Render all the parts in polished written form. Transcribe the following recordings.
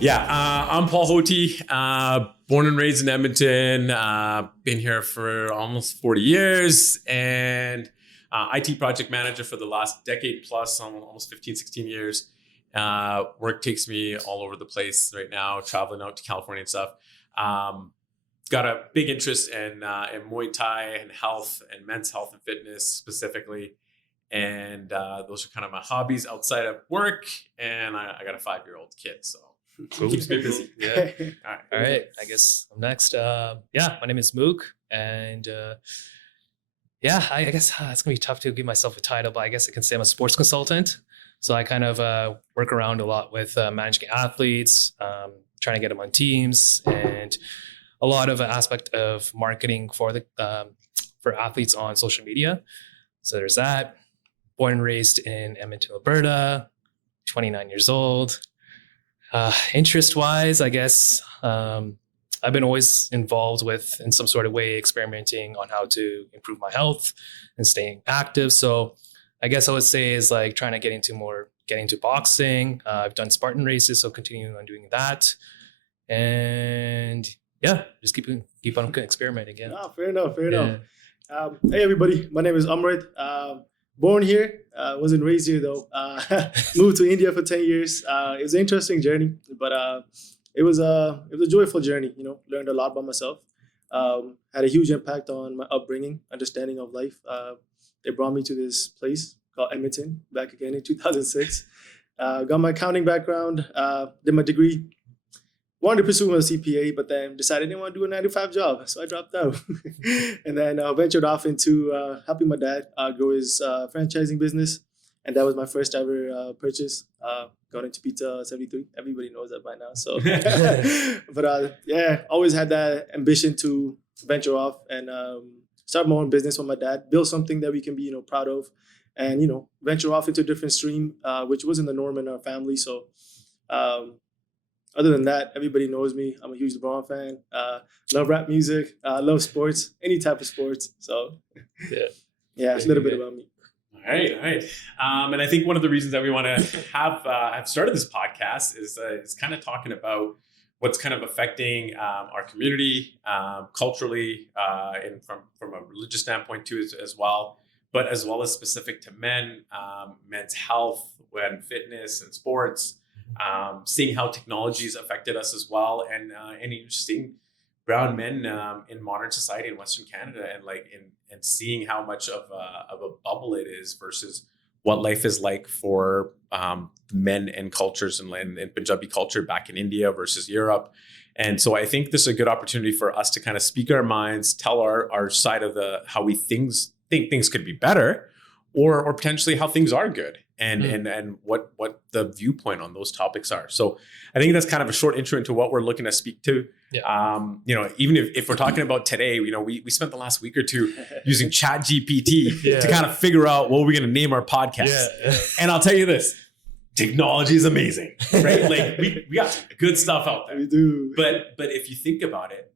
Yeah, I'm Paul Hoti, born and raised in Edmonton, been here for almost 40 years, and IT project manager for the last decade plus, almost 15, 16 years. Work takes me all over the place right now, traveling out to California and stuff. Got a big interest in Muay Thai and health and men's health and fitness specifically. And those are kind of my hobbies outside of work. And I got a 5-year-old kid, so Cool. keeps me busy. Yeah. All All right. I guess I'm next. My name is Mukh, and I guess it's gonna be tough to give myself a title, but I guess I can say I'm a sports consultant. So I kind of work around a lot with managing athletes, trying to get them on teams, and a lot of aspect of marketing for athletes on social media. So there's that. Born and raised in Edmonton, Alberta, 29 years old. Interest-wise, I guess I've been always involved in some sort of way experimenting on how to improve my health and staying active. So I guess I would say is like trying to get into boxing. I've done Spartan races, so continuing on doing that. And yeah, just keep on experimenting. Yeah. Oh, fair enough. Hey everybody, my name is Amrit. Born here, wasn't raised here though. Moved to India for 10 years. It was an interesting journey, but it was a joyful journey. Learned a lot about myself. Had a huge impact on my upbringing, understanding of life. It brought me to this place called Edmonton back again in 2006. Got my accounting background, did my degree. Wanted to pursue a CPA, but then decided I didn't want to do a 9-to-5 job, so I dropped out. And then ventured off into helping my dad grow his franchising business. And that was my first ever purchase. Got into Pizza 73. Everybody knows that by now. So, but always had that ambition to venture off and start my own business with my dad, build something that we can be proud of, and venture off into a different stream, which wasn't the norm in our family. So. Other than that, everybody knows me. I'm a huge LeBron fan. Love rap music. Love sports, any type of sports. So, yeah, it's a little bit about me. All right. And I think one of the reasons that we want to have started this podcast is kind of talking about what's kind of affecting our community culturally, and from a religious standpoint too, as well. But as well as specific to men's health and fitness and sports. Seeing how technology has affected us as well, and seeing brown men in modern society in Western Canada, and seeing how much of a bubble it is versus what life is like for men and cultures and Punjabi culture back in India versus Europe. And so I think this is a good opportunity for us to kind of speak our minds, tell our side of how we think things could be better, or potentially how things are good. And what the viewpoint on those topics are. So I think that's kind of a short intro into what we're looking to speak to. Yeah. Even if we're talking about today, we spent the last week or two using Chat GPT to kind of figure out what we're going to name our podcast. Yeah. And I'll tell you this, technology is amazing, right? Like we got some good stuff out there. We do. But if you think about it,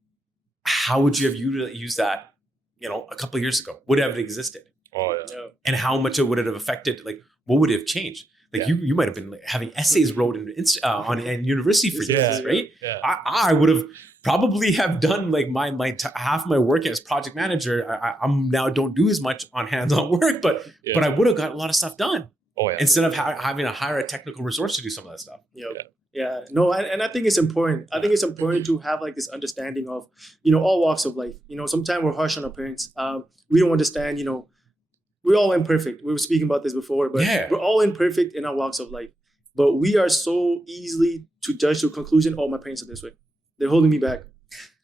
how would you have used that, a couple of years ago? Would it have existed? Oh yeah. And how much would it have affected? Like, what would it have changed? Like you might have been having essays wrote in university for years, right? Yeah. I would have probably have done like my half my work as project manager. I'm now don't do as much on hands-on work, but I would have got a lot of stuff done. Oh yeah. Instead of having to hire a technical resource to do some of that stuff. Yeah. No, and I think it's important. I think it's important to have like this understanding of, all walks of life. Sometimes we're harsh on our parents. We don't understand, we're all imperfect. We were speaking about this before, but we're all imperfect in our walks of life. But we are so easily to judge to a conclusion, my parents are this way. They're holding me back.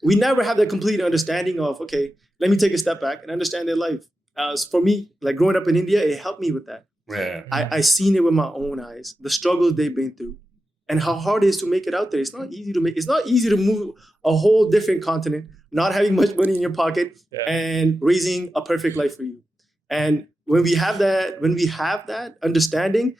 We never have that complete understanding of, okay, let me take a step back and understand their life. For me, like growing up in India, it helped me with that. Yeah. I seen it with my own eyes, the struggles they've been through and how hard it is to make it out there. It's not easy to move a whole different continent, not having much money in your pocket and raising a perfect life for you. And when we have that understanding,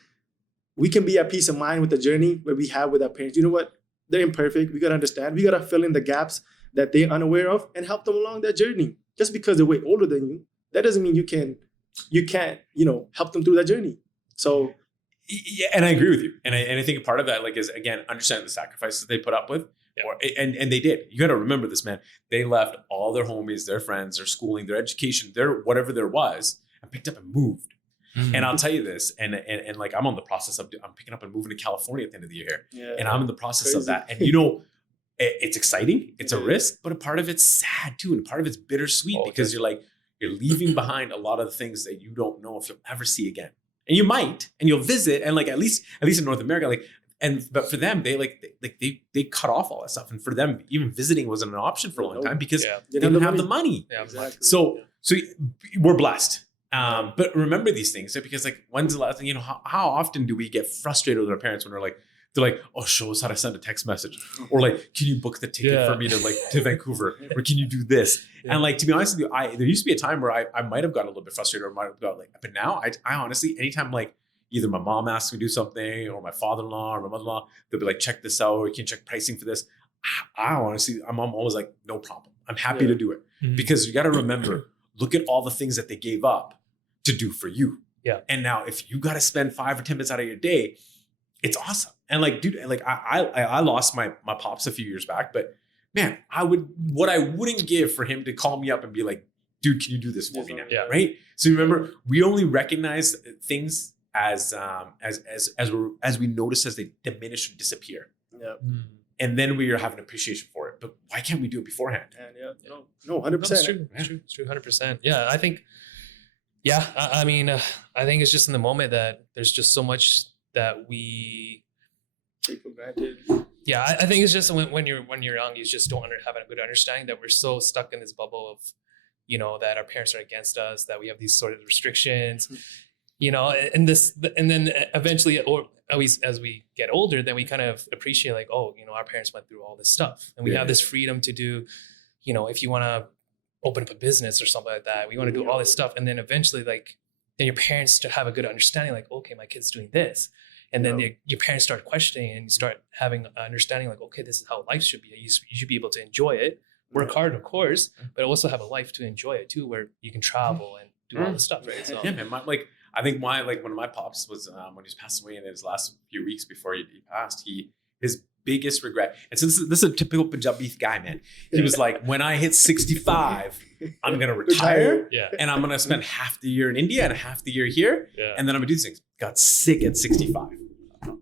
we can be at peace of mind with the journey that we have with our parents. You know what? They're imperfect. We got to understand. We got to fill in the gaps that they're unaware of and help them along that journey. Just because they're way older than you, that doesn't mean you can't, help them through that journey. So Yeah, and I agree with you. And I think a part of that, like, is again understanding the sacrifices they put up with. And they did. You got to remember this, man. They left all their homies, their friends, their schooling, their education, their whatever there was, and picked up and moved. And I'll tell you this, and like I'm on the process of I'm picking up and moving to California at the end of the year, and I'm in the process of that. And it's exciting, it's a risk, but a part of it's sad too, and part of it's bittersweet because you're leaving behind a lot of the things that you don't know if you'll ever see again, and you might, and you'll visit, and like at least in North America, like. But for them, they cut off all that stuff, and for them, even visiting wasn't an option for a long time because they didn't have the money. Yeah, Exactly. So we're blessed. But remember these things, because like when's the last thing, how often do we get frustrated with our parents when they're like, oh, show us how to send a text message, or like, can you book the ticket for me to Vancouver, or can you do this? And like, to be honest with you, there used to be a time where I might have gotten a little bit frustrated, or might have got like, but now I honestly, anytime like either my mom asks me to do something, or my father-in-law or my mother-in-law, they'll be like, check this out, or you can check pricing for this. I'm always like, no problem. I'm happy to do it, because you got to remember, look at all the things that they gave up to do for you. Yeah. And now if you got to spend 5 or 10 minutes out of your day, it's awesome. And like, dude, like I lost my pops a few years back, but man, what I wouldn't give for him to call me up and be like, dude, can you do this for me now? Yeah. Right. So remember, we only recognize things as we notice as they diminish or disappear. Yeah. And then we are having appreciation for it. But why can't we do it beforehand? And no, 100%. It's true. It's true. 100%. Yeah. I think, I mean, I think it's just in the moment that there's just so much that we take for granted. Yeah. I think it's just when you're young, you just don't have a good understanding that we're so stuck in this bubble of, that our parents are against us, that we have these sort of restrictions, and then eventually, or always as we get older, then we kind of appreciate like, oh, our parents went through all this stuff, and we have this freedom to do, if you want to open up a business or something like that, we want to do all this stuff. And then eventually, like, then your parents start have a good understanding, like, okay, my kid's doing this. And then your parents start questioning, and you start having an understanding like, okay, this is how life should be. You should be able to enjoy it, work hard, of course, but also have a life to enjoy it too, where you can travel and do all this stuff, right? So, yeah, man. I think one of my pops was when he was passed away in his last few weeks before he passed, his biggest regret, and since this is a typical Punjabi guy, man, he was like, when I hit 65, I'm gonna retire, and I'm gonna spend half the year in India and half the year here, and then I'm gonna do these things. Got sick at 65,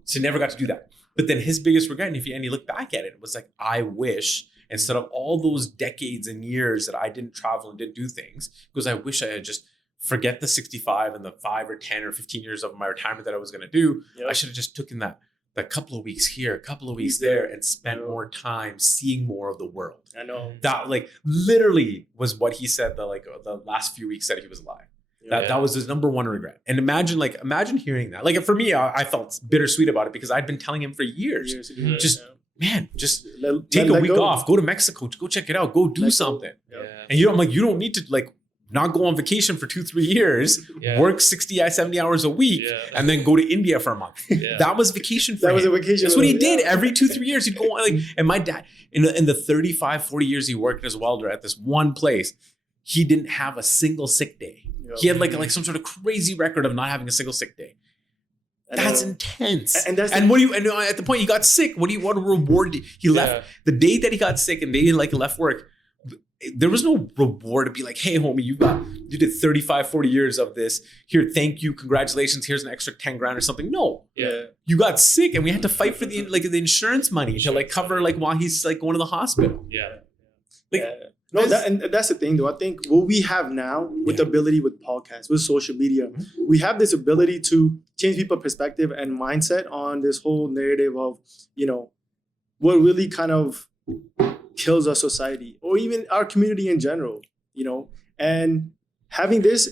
so he never got to do that. But then his biggest regret, and he looked back at it, it was like, I wish instead of all those decades and years that I didn't travel and didn't do things, because I wish I had just forget the 65 and the 5 or 10 or 15 years of my retirement that I was going to do. I should have just taken that couple of weeks here, a couple of weeks there, and spent more time seeing more of the world. I know that like literally was what he said the last few weeks that he was alive. That was his number one regret. And imagine hearing that. Like for me, I felt bittersweet about it because I'd been telling him for years, man, just take a week off, go to Mexico, go check it out, go do something. And I'm like, you don't need to like not go on vacation for 2-3 years, work 60-70 hours a week, and then go to India for a month. That was vacation for him. A vacation. That's what he did every 2-3 years. He'd go on like, and my dad, in the 35-40 years he worked as a welder at this one place, he didn't have a single sick day. He had like some sort of crazy record of not having a single sick day. That's intense. And at the point he got sick, what reward he left the day that he got sick and they like left work? There was no reward to be like, hey, homie, you did 35-40 years of this. Here, thank you, congratulations. Here's an extra 10 grand or something. No, you got sick, and we had to fight for the insurance money to like cover like while he's like going to the hospital. No, that's the thing though. I think what we have now with the ability with podcasts, with social media, we have this ability to change people's perspective and mindset on this whole narrative of, what really kind of kills our society or even our community in general, and having this,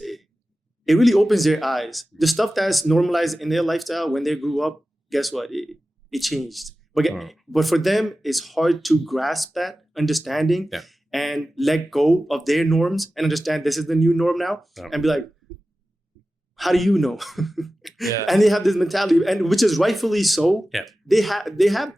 it really opens their eyes. The stuff that's normalized in their lifestyle when they grew up, guess what? It changed. But for them, it's hard to grasp that understanding and let go of their norms and understand this is the new norm now and be like, how do you know? And they have this mentality, and which is rightfully so. They have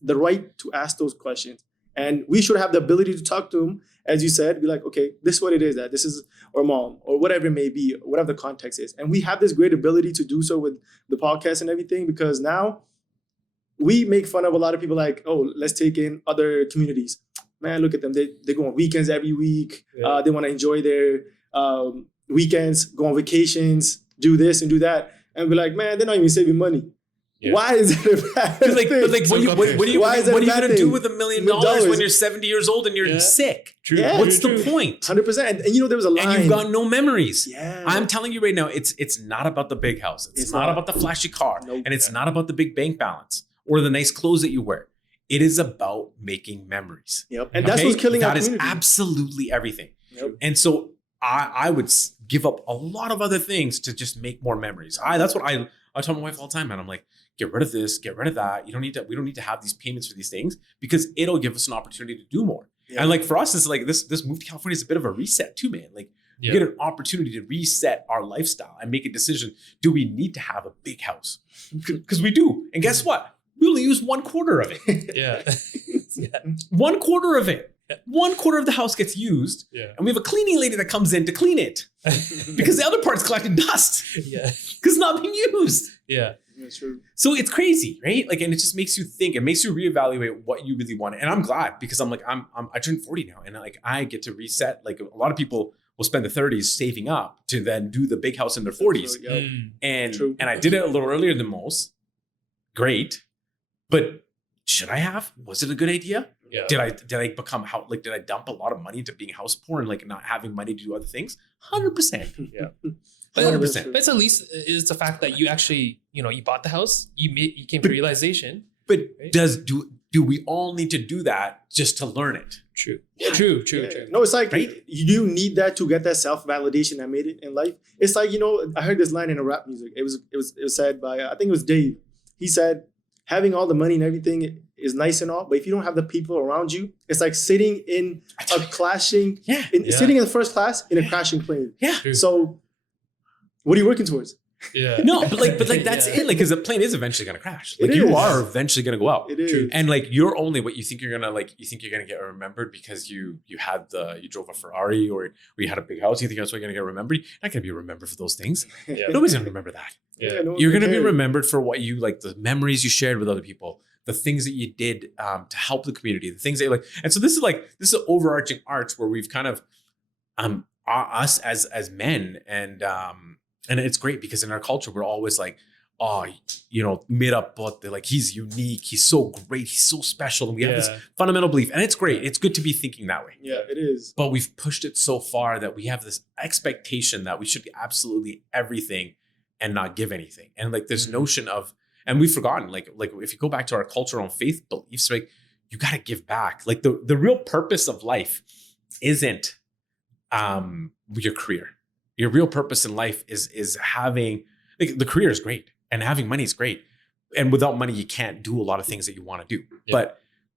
the right to ask those questions And we should have the ability to talk to them, as you said, be like, okay, this is what it is, that this is our mom, or whatever it may be, whatever the context is. And we have this great ability to do so with the podcast and everything, because now we make fun of a lot of people like, oh, let's take in other communities. Man, look at them. They go on weekends every week. Yeah. They want to enjoy their weekends, go on vacations, do this and do that. And we're like, man, they're not even saving money. Yeah. Why is it a bad But like, thing? what are you Why is that going a bad to thing? do with $1 million $1 when you're 70 years old and you're Yeah. sick? True. Yeah. What's True. the point? 100%. And you know, there was a line. And you've got no memories. Yeah. I'm telling you right now, it's not about the big house. It's not about the flashy car. Nope. And it's not about the big bank balance or the nice clothes that you wear. It is about making memories. Yep. And that's what's killing our That is community. absolutely everything. Yep. And so I would give up a lot of other things to just make more memories. That's what I tell my wife all the time, man. I'm like, get rid of this, get rid of that. We don't need to have these payments for these things because it'll give us an opportunity to do more. Yeah. And like for us, it's like this move to California is a bit of a reset too, man. Like we Yeah. get an opportunity to reset our lifestyle and make a decision. Do we need to have a big house? Because we do. And guess what? We only use 1/4 of it. Yeah. Yeah. 1/4 of it. 1/4 of the house gets used. Yeah. And we have a cleaning lady that comes in to clean it because the other part's collecting dust Yeah. because it's not being used. Yeah. That's true. So it's crazy, right? Like, and it just makes you think. It makes you reevaluate what you really want. And I'm glad because I'm like, I turned 40 now, and like I get to reset. Like a lot of people will spend the 30s saving up to then do the big house in their 40s, Yep. and True. and I did it a little earlier than most. Great, but should I have? Was it a good idea? Yeah. Did I become how like did I dump a lot of money into being house poor and like not having money to do other things? 100%. Yeah. But 100%. But it's at least it's the fact that you actually, you bought the house, you came to realization. But Right. do we all need to do that just to learn it? True. Yeah. True. Yeah. No, it's like Right? you need that to get that self-validation that made it in life. It's like, I heard this line in a rap music. It was said by I think it was Dave. He said, having all the money and everything is nice and all, but if you don't have the people around you, it's like sitting in a clashing, Yeah. sitting in the first class in a crashing plane. Yeah. True. So what are you working towards? Yeah. No, but like that's Yeah. it. Like, because the plane is eventually gonna crash. Like It you is. are eventually gonna go out. It is. True. And like you're only what you think you're gonna get remembered because you drove a Ferrari or you had a big house. You think that's why you're gonna get remembered. You're not gonna be remembered for those things. Yeah. Nobody's gonna remember that. Yeah. no one You're gonna be cares. remembered for what you like, the memories you shared with other people, the things that you did to help the community, the things that you like. And so this is an overarching arch where we've kind of us as men and it's great because in our culture we're always like, oh, made up, but they're like he's unique, he's so great, he's so special, and we have this fundamental belief, and it's great. It's good to be thinking that way. Yeah, it is. But we've pushed it so far that we have this expectation that we should be absolutely everything and not give anything. And like this notion of, and we've forgotten, like if you go back to our cultural and faith beliefs, like you got to give back. Like the real purpose of life isn't your career. Your real purpose in life is having, like, the career is great and having money is great. And without money, you can't do a lot of things that you want to do. Yeah.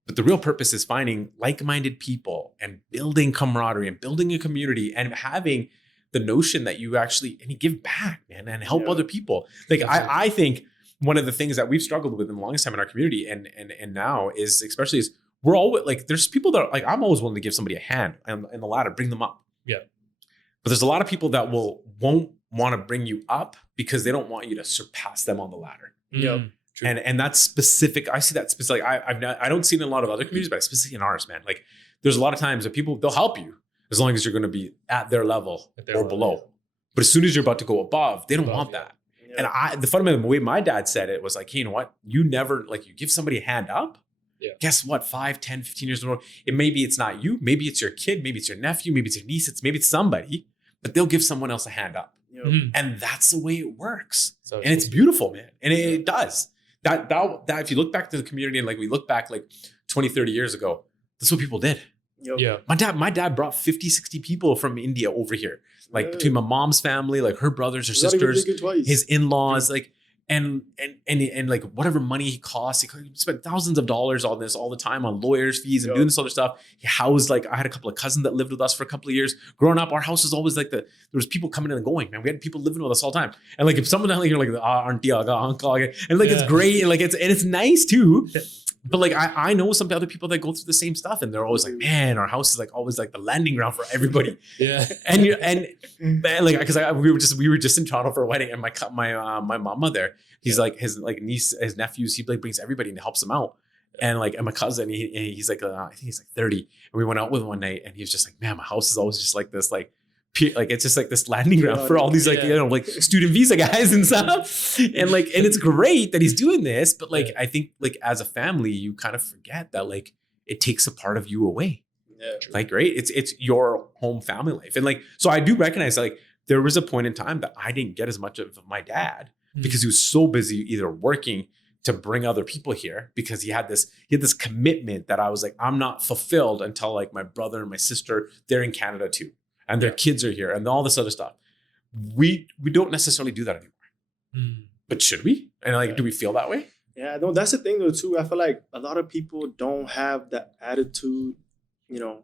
But the real purpose is finding like-minded people and building camaraderie and building a community and having the notion that you actually give back, man, and help Yeah. other people. Like Definitely. I think one of the things that we've struggled with in the longest time in our community and now is we're always like, there's people that are like, I'm always willing to give somebody a hand in the ladder, bring them up. Yeah. But there's a lot of people that won't want to bring you up because they don't want you to surpass them on the ladder. Yep. True. And that's specific. I see that specific. I don't see it in a lot of other communities, but specifically in ours, man. Like there's a lot of times that they'll help you as long as you're going to be at their level At their or level, below. yeah. But as soon as you're about to go above, they don't Above, want yeah. that. Yeah. And the fundamental way my dad said it was like, hey, you know what? You never, like, you give somebody a hand up. Yeah. Guess what? 5, 10, 15 years ago, maybe it's not you. Maybe it's your kid. Maybe it's your nephew. Maybe it's your niece. Maybe it's somebody. But they'll give someone else a hand up. Yep. Mhm. And that's the way it works. So And it's beautiful, man. And it does. That if you look back to the community and like we look back like 20, 30 years ago, that's what people did. Yep. yeah. My dad brought 50, 60 people from India over here. Like Yeah. between my mom's family, like her brothers, her Not even sisters, thinking twice. his in-laws, like and like whatever money he cost, he spent thousands of dollars on this all the time on lawyers' fees and Yep. doing this other stuff. He housed, like, I had a couple of cousins that lived with us for a couple of years. Growing up, our house was always like there was people coming in and going, man. We had people living with us all the time. And like if someone like you're like auntie, uncle, and like it's Yeah. great, and like it's nice too. But like I know some other people that go through the same stuff, and they're always like, man, our house is like always like the landing ground for everybody. Yeah. And man, like because we were just in Toronto for a wedding, and my mama there, he's like his like niece, his nephews, he like brings everybody and helps them out. And like, and my cousin, he's like, I think he's like 30, and we went out with him one night, and he was just like, man, my house is always just like this, like it's just like this landing ground for all these like like student visa guys and stuff, and like, and it's great that he's doing this, but like I think like as a family you kind of forget that like it takes a part of you away. Like right, it's your home family life, and like so I do recognize like there was a point in time that I didn't get as much of my dad because he was so busy either working to bring other people here, because he had this commitment that I was like, I'm not fulfilled until like my brother and my sister, they're in Canada too, and their kids are here and all this other stuff. We don't necessarily do that anymore. But should we? And like, do we feel that way? Yeah, no, that's the thing though too. I feel like a lot of people don't have that attitude, you know,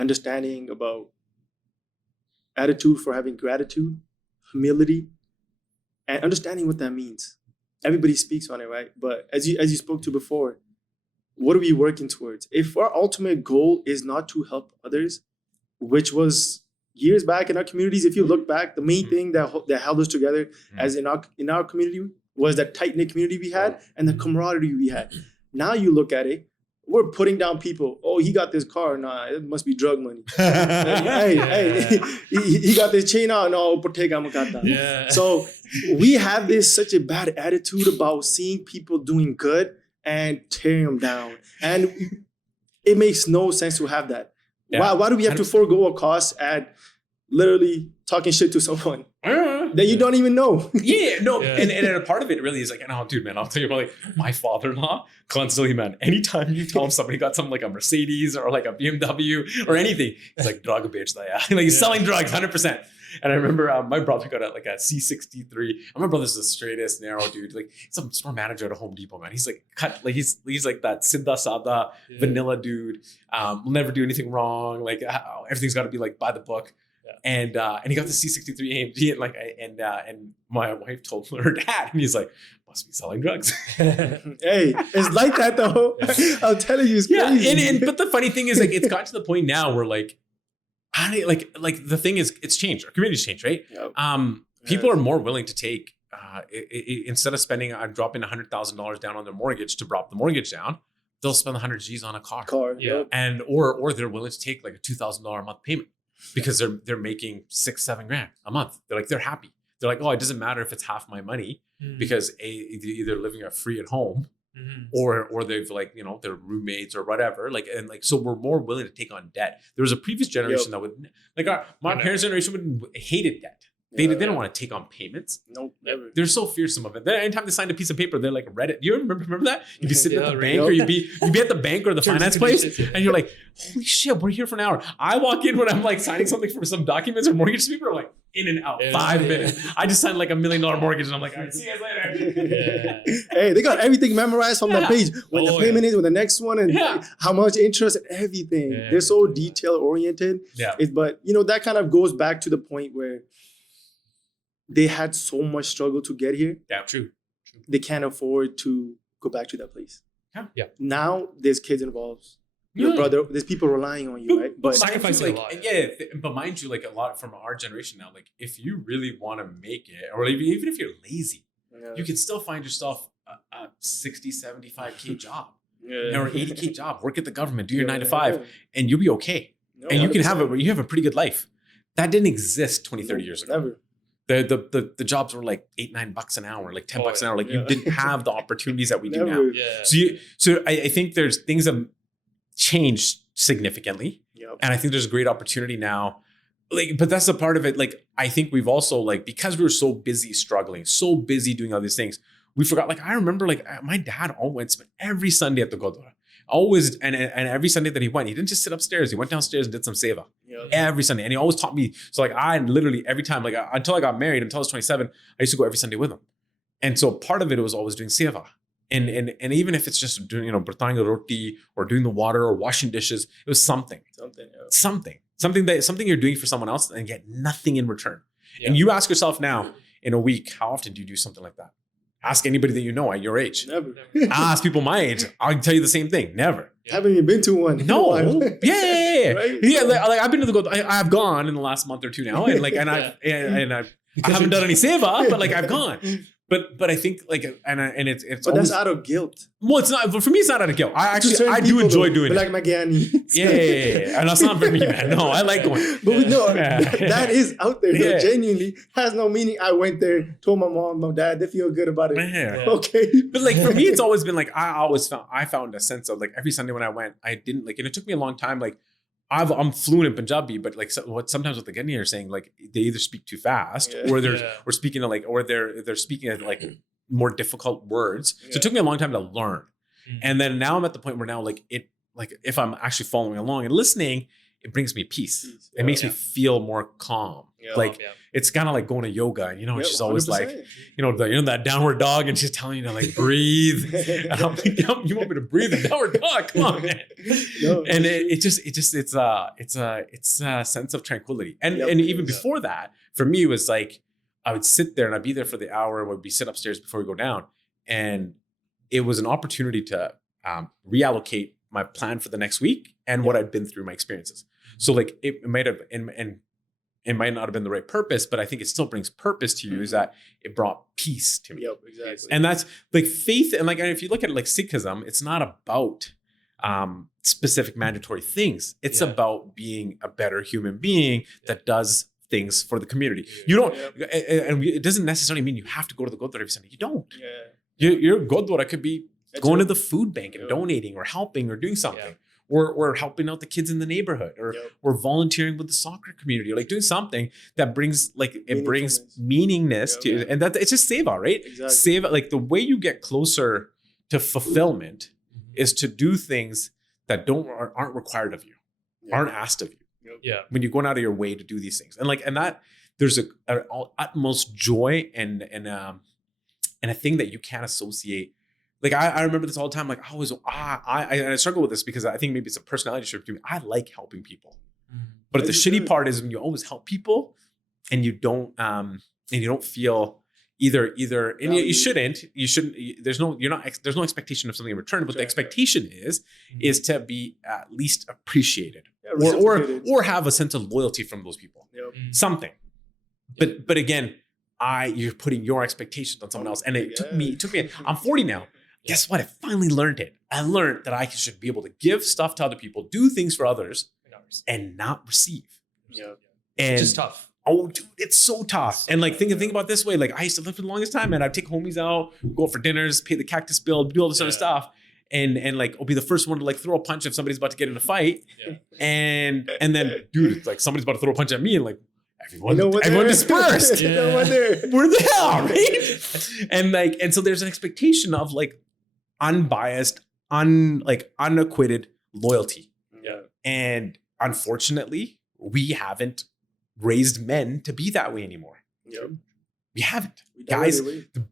understanding about attitude for having gratitude, humility, and understanding what that means. Everybody speaks on it, right? But as you spoke to before, what are we working towards? If our ultimate goal is not to help others, which was years back in our communities, if you look back, the main thing that held us together as in our community was that tight-knit community we had and the camaraderie we had. Now you look at it, we're putting down people. Oh, he got this car. Nah, it must be drug money. hey, he got this chain out. No, Yeah. So we have such a bad attitude about seeing people doing good and tearing them down. And it makes no sense to have that. Yeah. Why do we have to forego a cost at literally talking shit to someone that you don't even know? And a part of it really is like, oh, dude, man, I'll tell you about like my father-in-law constantly, man. Anytime you tell him somebody got something like a Mercedes or like a BMW or anything, he's like, drug bitch, like he's selling drugs, 100%. And I remember my brother got like a C63. My brother's the straightest, narrow dude. Like he's a store manager at a Home Depot, man. He's like cut, like he's like that Siddha Sada vanilla dude. Will never do anything wrong. Like everything's got to be like by the book. And he got the C63 AMG, and like and my wife told her dad, and he's like, must be selling drugs. Hey, it's like that though. I'm telling you, it's crazy. But the funny thing is, like, it's got to the point now where like like the thing is, it's changed. Our community's changed, right? Yep. People are more willing to take instead of spending dropping $100,000 down on their mortgage to drop the mortgage down, they'll spend 100 G's on a car. And or they're willing to take like a $2,000 a month payment. Because they're making $6-7 grand a month. They're happy. They're like, oh, it doesn't matter if it's half my money because either living free at home or they've like, you know, they're roommates or whatever. Like, and like, so we're more willing to take on debt. There was a previous generation that would like my parents' generation hated debt. They don't want to take on payments. Nope, never. They're so fearsome of it. Anytime they signed a piece of paper, they're like, read it. You remember that? You'd be sitting at the bank, or you'd be at the bank or the finance place, and you're like, holy shit, we're here for an hour. I walk in when I'm like signing something for some documents or mortgage people are like in and out, 5 minutes. I just signed like $1 million mortgage, and I'm like, all right, see you guys later. Hey, they got everything memorized on the page. When the payment is, when the next one, and how much interest and everything. They're so detail oriented. But you know, that kind of goes back to the point where they had so much struggle to get here. Yeah, true. They can't afford to go back to that place. Yeah. Now there's kids involved. Your brother, there's people relying on you, right? But sacrificing a lot. But mind you, like a lot from our generation now, like if you really want to make it, or even if you're lazy, you can still find yourself a 60, 75K job or 80K job. Work at the government, do your 9 to 5, and you'll be okay. And you can have a pretty good life. That didn't exist 20, 30 years ago. Never. The jobs were like $8-9 an hour, like $10 an hour. Like you didn't have the opportunities that we do now. So I think there's things that changed significantly, and I think there's a great opportunity now. Like, but that's a part of it. Like I think we've also like, because we were so busy struggling, so busy doing all these things, we forgot. Like I remember, like my dad always spent every Sunday at the Godora. Always, and every Sunday that he went, he didn't just sit upstairs. He went downstairs and did some seva every Sunday. And he always taught me. So like I literally every time, like until I got married, until I was 27, I used to go every Sunday with him. And so part of it was always doing seva. And even if it's just doing, you know, bratanga roti or doing the water or washing dishes, it was something you're doing for someone else and get nothing in return. And you ask yourself now, in a week, how often do you do something like that? Ask anybody that you know at your age. Never. Ask people my age. I'll tell you the same thing. Never. Haven't even been to one. in a No. while. Yeah. Right? Yeah. Like I've been to the gold. I've gone in the last month or two now, and like, and I haven't done any save up, but like I've gone. But I think like and it's But always, that's out of guilt. well, it's not. But for me, it's not out of guilt. I To certain do people, enjoy though, doing but it. like Magani. Yeah. And that's not for me, man. No, I like going. But no, Yeah. that is out there. Yeah. Genuinely has no meaning. I went there, told my mom, my dad, they feel good about it. Yeah. Okay. But like for me, it's always been like I found a sense of like every Sunday when I went, I didn't like, and it took me a long time. Like I'm fluent in Punjabi, but like sometimes what the Ghanaians are saying, like they either speak too fast or or speaking to like, or they're speaking at like more difficult words. So it took me a long time to learn. And then now I'm at the point where now like if I'm actually following along and listening, it brings me peace. It makes me feel more calm. Like it's kind of like going to yoga, and and she's always 100%. like, that downward dog, and she's telling you to like breathe. And I'm like, you want me to breathe in downward dog? Come on, man. No. And it's a sense of tranquility. And even before that, for me, it was like I would sit there and I'd be there for the hour, and we'd be sit upstairs before we go down, and it was an opportunity to reallocate my plan for the next week and what I'd been through, my experiences. So like it might have, and it might not have been the right purpose, but I think it still brings purpose to you, is that it brought peace to me. Yep, exactly. And that's like faith. And like, and if you look at it like Sikhism, it's not about specific mandatory things. It's about being a better human being that does things for the community. You don't, and it doesn't necessarily mean you have to go to the Gurdwara every Sunday. You don't. Your Gurdwara could be going to the food bank and donating or helping or doing something. Or helping out the kids in the neighborhood, or volunteering with the soccer community, or like doing something that brings like it brings meaningness to, and that it's just seva, right? Exactly. Seva, like the way you get closer to fulfillment is to do things that aren't required of you, aren't asked of you. When you're going out of your way to do these things, and that there's a utmost joy and a thing that you can't associate. Like I remember this all the time. Like I struggle with this because I think maybe it's a personality shift to me. I like helping people, but the shitty part is when you always help people and you don't feel either and you shouldn't. There's no expectation of something in return. But the expectation is to be at least appreciated or have a sense of loyalty from those people. Something. But again, you're putting your expectations on someone else, and it took me. I'm 40 now. Guess what? I finally learned it. I learned that I should be able to give stuff to other people, do things for others, and not receive. And it's just tough. Oh, dude, it's so tough. And like, think about it this way. Like, I used to live for the longest time, man. I'd take homies out, go out for dinners, pay the cactus bill, do all this other stuff. And like, I'll be the first one to like throw a punch if somebody's about to get in a fight. And then, dude, it's like somebody's about to throw a punch at me, and like, everyone dispersed. No one there. Where the hell, right? And so there's an expectation of like unbiased, unacquitted loyalty. And unfortunately, we haven't raised men to be that way anymore. We haven't. Guys, the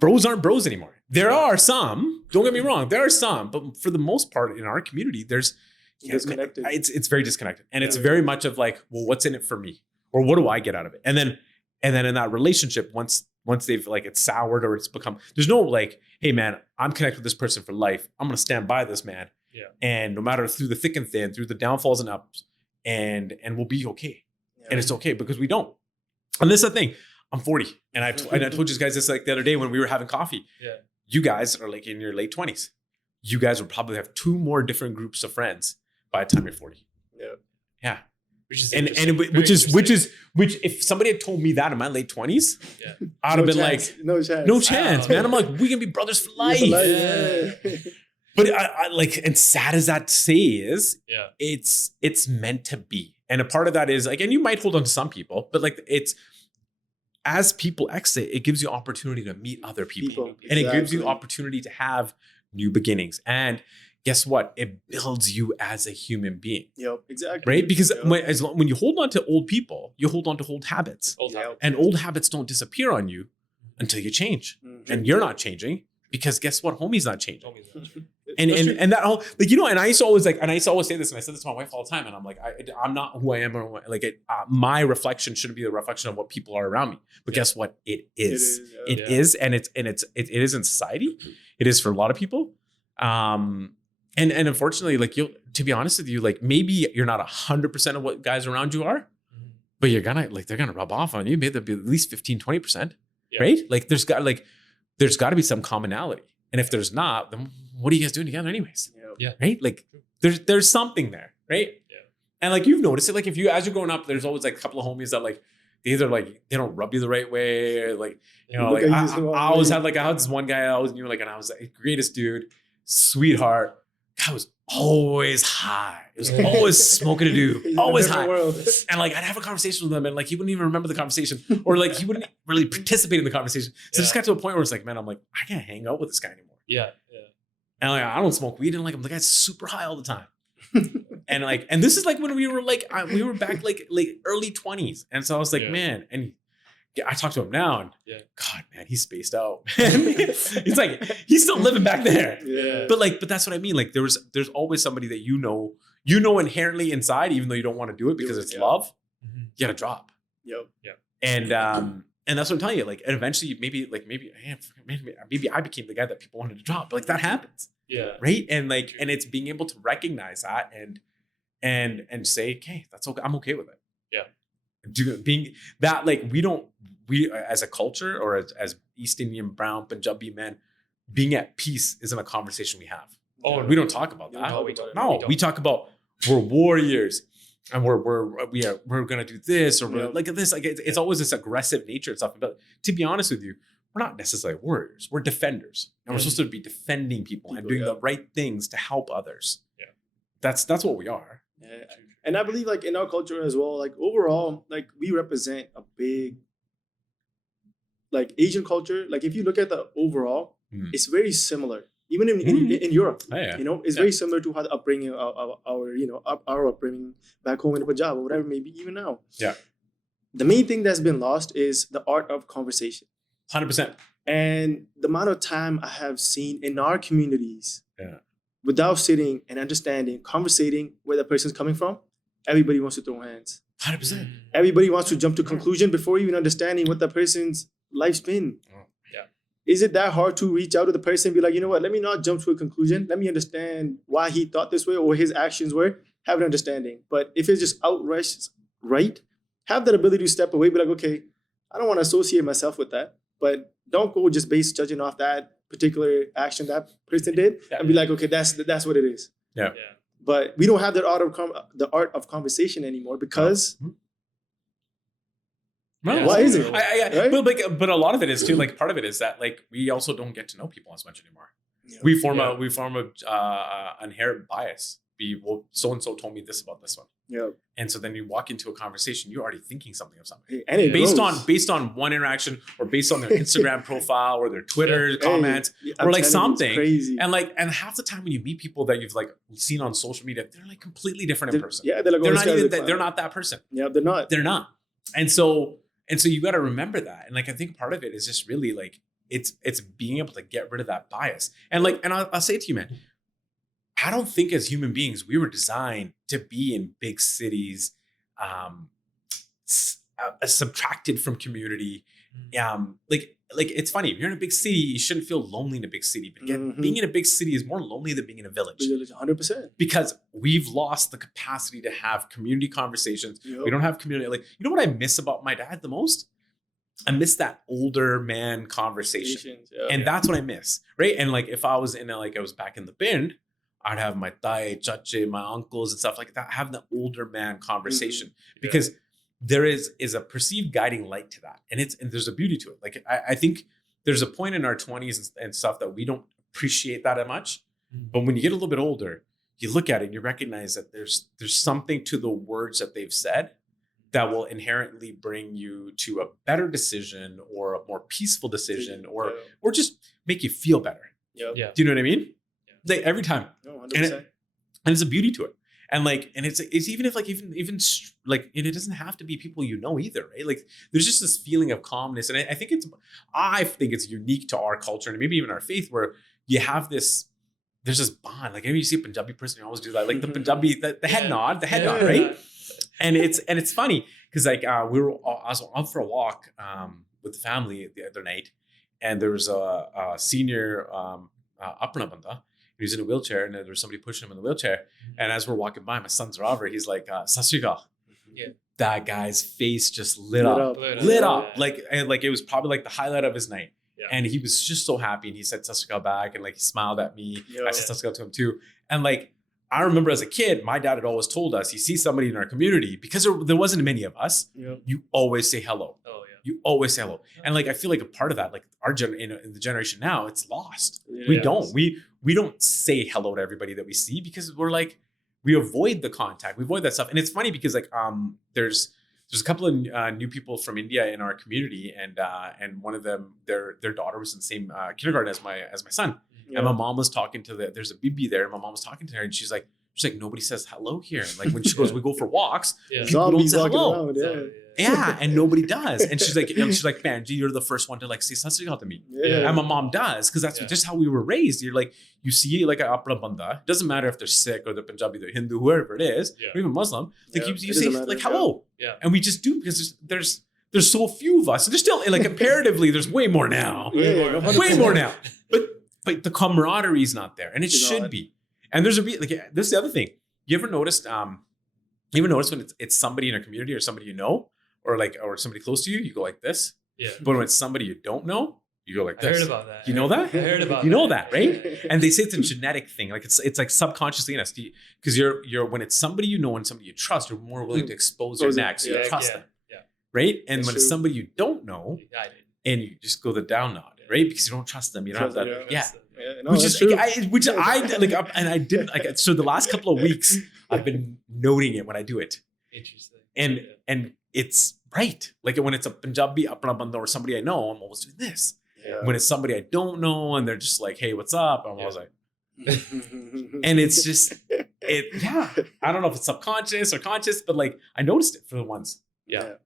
bros aren't bros anymore. There are some, don't get me wrong, there are some, but for the most part in our community, there's disconnected. It's very disconnected. And it's very much of like, well, what's in it for me? Or what do I get out of it? And then in that relationship, once they've like it's soured or it's become, there's no like, hey man, I'm connected with this person for life. I'm gonna stand by this man. And no matter through the thick and thin, through the downfalls and ups, and we'll be okay. And it's okay because we don't. And this is the thing. I'm 40, and I told you guys this like the other day when we were having coffee. You guys are like in your late 20s. You guys will probably have 2 more different groups of friends by the time you're 40. Yeah. Which if somebody had told me that in my late 20s, I'd have been like, no chance, man. I'm like, we can be brothers for life. But I like, and sad as that to say is, it's meant to be. And a part of that is like, and you might hold on to some people, but like it's, as people exit, it gives you opportunity to meet other people. And it gives you opportunity to have new beginnings. And guess what? It builds you as a human being. Right? Because when you hold on to old people, you hold on to old habits. And old habits don't disappear on you until you change. And you're not changing because guess what? Homie's not changing. And that whole, like, you know, and I used to always say this, and I said this to my wife all the time, and I'm like, I'm not who I am, or my reflection shouldn't be the reflection of what people are around me. But guess what? It is. It is, and it is in society. It is for a lot of people. And unfortunately, like, to be honest with you, like, maybe you're not 100% of what guys around you are, but you're gonna, like, they're gonna rub off on you. Maybe there'll be at least 15-20%, right? Like, there's got to be some commonality. And if there's not, then what are you guys doing together anyways? Yeah. Right? Like, there's something there, right? Yeah. And like, you've noticed it, like, as you're growing up, there's always like a couple of homies that, like, they either, like, they don't rub you the right way, or, like, you know, like, I always had, like, I had this one guy I always knew, like, and I was like, greatest dude, sweetheart. Guy was always high. It was always smoking a dude, always high. And like, I'd have a conversation with him, and like, he wouldn't even remember the conversation, or like, he wouldn't really participate in the conversation. So it just got to a point where it's like, man, I'm like, I can't hang out with this guy anymore. Yeah. And like, I don't smoke weed, and like, I'm the guy's super high all the time. And like, and this is like when we were like, we were back like early 20s, and so I was like, man, and I talk to him now, and God, man, he's spaced out. He's like, he's still living back there. Yeah. But that's what I mean. Like, there's always somebody that you know inherently inside, even though you don't want to do it because it's love. You gotta drop. Yep. And that's what I'm telling you. Like, and eventually, maybe I became the guy that people wanted to drop. But like, that happens. Yeah. Right. And like, and it's being able to recognize that and say, okay, that's okay. I'm okay with it. Yeah. Being that, like, we as a culture, or as East Indian, brown, Punjabi men, being at peace isn't a conversation we have. Oh, we don't talk about that. We talk about, we're warriors, and we're gonna do this, or we're like this. Like, it's always this aggressive nature and stuff. But to be honest with you, we're not necessarily warriors. We're defenders, and we're supposed to be defending people and doing the right things to help others. Yeah, that's what we are. Yeah. And I believe, like, in our culture as well, like, overall, like, we represent a big, like, Asian culture. Like, if you look at the overall, it's very similar. Even in Europe, you know, it's very similar to how the upbringing our upbringing back home in Punjab, or whatever, maybe even now. Yeah. The main thing that's been lost is the art of conversation. 100%. And the amount of time I have seen in our communities, without sitting and understanding, conversating where the person's coming from, everybody wants to throw hands. 100%. Everybody wants to jump to conclusion before even understanding what the person's life's been. Is it that hard to reach out to the person and be like, you know what, let me not jump to a conclusion. Let me understand why he thought this way or his actions were. Have an understanding. But if it's just outright right, have that ability to step away, be like, okay, I don't want to associate myself with that. But don't go just based judging off that particular action that person did and be like, okay, that's what it is. Yeah. But we don't have that art of conversation anymore because... Why is it? Right? But a lot of it is too. Like, part of it is that, like, we also don't get to know people as much anymore. Yeah. We form a inherent bias. So and so told me this about this one. Yeah. And so then you walk into a conversation, you're already thinking something of something, based on one interaction, or based on their Instagram profile, or their Twitter comments, or like something. Crazy. And half the time when you meet people that you've, like, seen on social media, they're like completely different in person. Yeah, they're not that person. Yeah, they're not. And so you got to remember that. And like, I think part of it is just really, like, it's being able to get rid of that bias. And like, and I'll say to you, man, I don't think as human beings, we were designed to be in big cities, subtracted from community. Like, it's funny. If you're in a big city, you shouldn't feel lonely in a big city. But again, being in a big city is more lonely than being in a village. 100%. Because we've lost the capacity to have community conversations. Yep. We don't have community. Like, you know what I miss about my dad the most? I miss that older man conversation. And that's what I miss, right? And like, if I was I was back in the bin, I'd have my tae, chache, my uncles and stuff like that, have the older man conversation. Because there is a perceived guiding light to that. And there's a beauty to it. Like, I think there's a point in our 20s and stuff that we don't appreciate that much. But when you get a little bit older, you look at it and you recognize that there's something to the words that they've said that will inherently bring you to a better decision, or a more peaceful decision, or just make you feel better. Do you know what I mean? Like, every time. No, 100%. And it's a beauty to it. And like, and it's even if like, even like, and it doesn't have to be people you know either, right? Like, there's just this feeling of calmness. And I think it's unique to our culture, and maybe even our faith, where you have this there's this bond. Like, maybe you see a Punjabi person, you always do that, like the Punjabi, the head nod, right? And it's funny because like I was out for a walk with the family the other night, and there was a senior apna banda. He was in a wheelchair, and there was somebody pushing him in the wheelchair. And as we're walking by, my son's Robert, he's like, "Sat Sri Akal." Yeah. That guy's face just lit up. Like, and like it was probably like the highlight of his night. Yeah. And he was just so happy, and he said "Sat Sri Akal" back, and like he smiled at me. I said "Sat Sri Akal" to him too. And like I remember as a kid, my dad had always told us, you see somebody in our community, because there wasn't many of us, you always say hello. Oh yeah. You always say hello. And like I feel like a part of that, like our in the generation now, it's lost. We don't say hello to everybody that we see, because we're like, we avoid the contact, we avoid that stuff. And it's funny because like there's a couple of new people from India in our community, and one of them, their daughter was in the same kindergarten as my son. Yeah. And my mom was talking to there's a bibi there, and my mom was talking to her, and she's like nobody says hello here. And like when she goes, we go for walks, people don't say hello. Around, and nobody does. And she's like, Banji, you're the first one to like say "Sat Sri Akal" to me. Yeah. And my mom does, because that's just how we were raised. You're like, you see like an apna banda, doesn't matter if they're Sikh or they're Punjabi, they're Hindu, whoever it is, or even Muslim. Like you say like hello. Yeah. And we just do, because there's so few of us. And there's still, like, comparatively, there's way more now. Way more now. But the camaraderie is not there, and it should be. And there's this is the other thing. You ever noticed when it's somebody in a community or somebody you know, or somebody close to you, you go like this. Yeah. But when it's somebody you don't know, you go like this. I heard about that. You know that? I heard about that. You know that, right? And they say it's a genetic thing. Like it's like subconsciously in us. Because you're when it's somebody you know and somebody you trust, you're more willing to expose your neck, so you trust them. Yeah. Right? And when it's somebody you don't know, and you just go the down nod. Right, because you don't trust them, you don't have that. No, which is so the last couple of weeks I've been noting it when I do it. Interesting. And it's right. Like when it's a Punjabi apna banda or somebody I know, I'm always doing this. Yeah. When it's somebody I don't know and they're just like, "Hey, what's up?" I'm always like, and it's just I don't know if it's subconscious or conscious, but like I noticed it for the once. Yeah.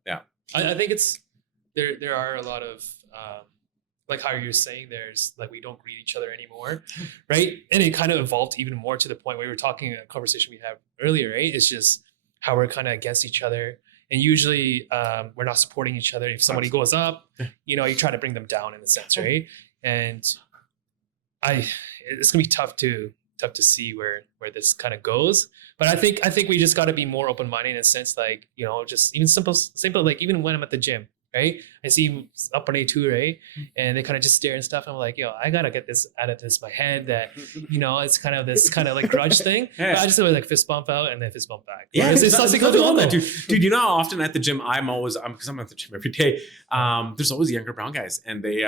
I think it's there are a lot of. Like how you're saying, there's like we don't greet each other anymore, right? And it kind of evolved even more to the point where we were talking in a conversation we had earlier, right? It's just how we're kind of against each other, and usually we're not supporting each other. If somebody goes up, you try to bring them down in a sense, right? And it's gonna be tough to see where this kind of goes. But I think we just got to be more open minded in a sense, like just even simple, like even when I'm at the gym. Right, I see Apane too, right, and they kind of just stare and stuff. I'm like, I gotta get this out of my head that it's kind of this kind of like grudge thing. But I just always like fist bump out and then fist bump back. Yeah, it's nothing wrong with that, dude. You know how often at the gym because I'm at the gym every day. There's always younger brown guys, and they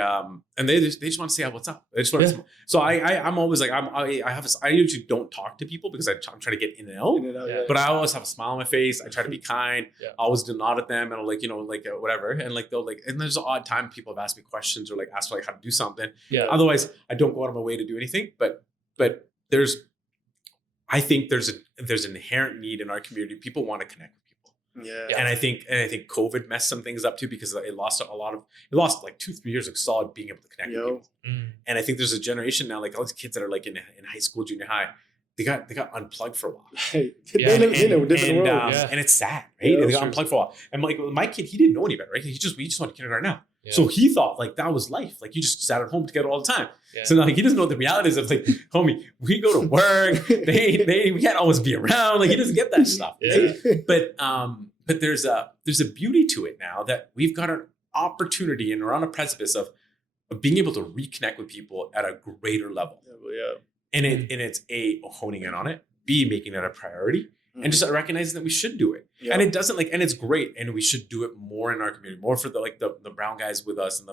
just want to say what's up. They just want to. So I'm always like I usually don't talk to people because I'm trying to get in and out. But I always have a smile on my face. I try to be kind. I always do nod at them and I'll whatever. And like they'll and there's an odd time people have asked me questions or like asked how to do something. Yeah. Otherwise, I don't go out of my way to do anything. But I think there's an inherent need in our community. People want to connect with people. Yeah. And I think COVID messed some things up too, because it lost like 2-3 years of solid being able to connect with people. And I think there's a generation now, like all these kids that are like in high school, junior high. They got unplugged for a while. And it's sad, right? Yeah, they got unplugged for a while. And like my kid, he didn't know any better, right? We just went to kindergarten now. Yeah. So he thought like that was life. Like you just sat at home together all the time. Yeah. So now he doesn't know what the reality is of like, homie, we go to work, we can't always be around. Like he doesn't get that stuff. Yeah. But there's a beauty to it now that we've got an opportunity and we're on a precipice of being able to reconnect with people at a greater level. Yeah. And it's A, honing in on it, B, making it a priority, and just recognizing that we should do it. Yeah. And it doesn't and it's great, and we should do it more in our community, more for the brown guys with us and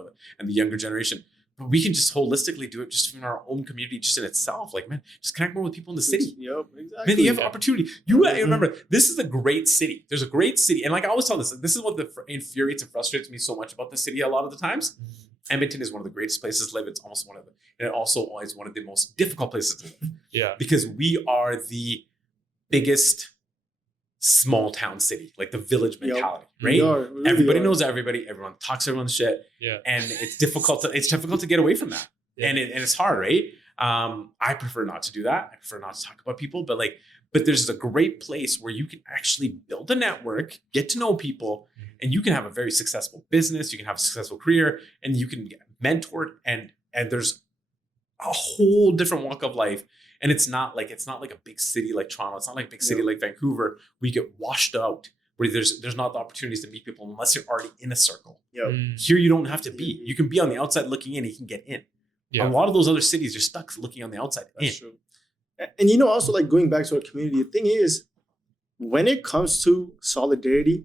the younger generation. But we can just holistically do it just in our own community, just in itself. Like, man, just connect more with people in the city. Yep, exactly. Man, you have opportunity. You remember, this is a great city. There's a great city. And like I always tell this is what infuriates and frustrates me so much about the city a lot of the times. Edmonton is one of the greatest places to live. It's almost and it also is one of the most difficult places to live. Yeah. Because we are the biggest small town city, like the village mentality, right? Everybody knows everybody. Everyone talks everyone's shit. Yeah. And it's difficult to get away from that. Yeah. And it's hard, right? I prefer not to do that. I prefer not to talk about people, but there's a great place where you can actually build a network, get to know people, and you can have a very successful business. You can have a successful career, and you can get mentored. And there's a whole different walk of life. And it's not like a big city like Toronto. It's not like a big city like Vancouver where you get washed out, where there's not the opportunities to meet people unless you're already in a circle. Here you don't have to be. You can be on the outside looking in. You can get in. A lot of those other cities, you're stuck looking on the outside. That's true. And also like going back to our community, the thing is, when it comes to solidarity,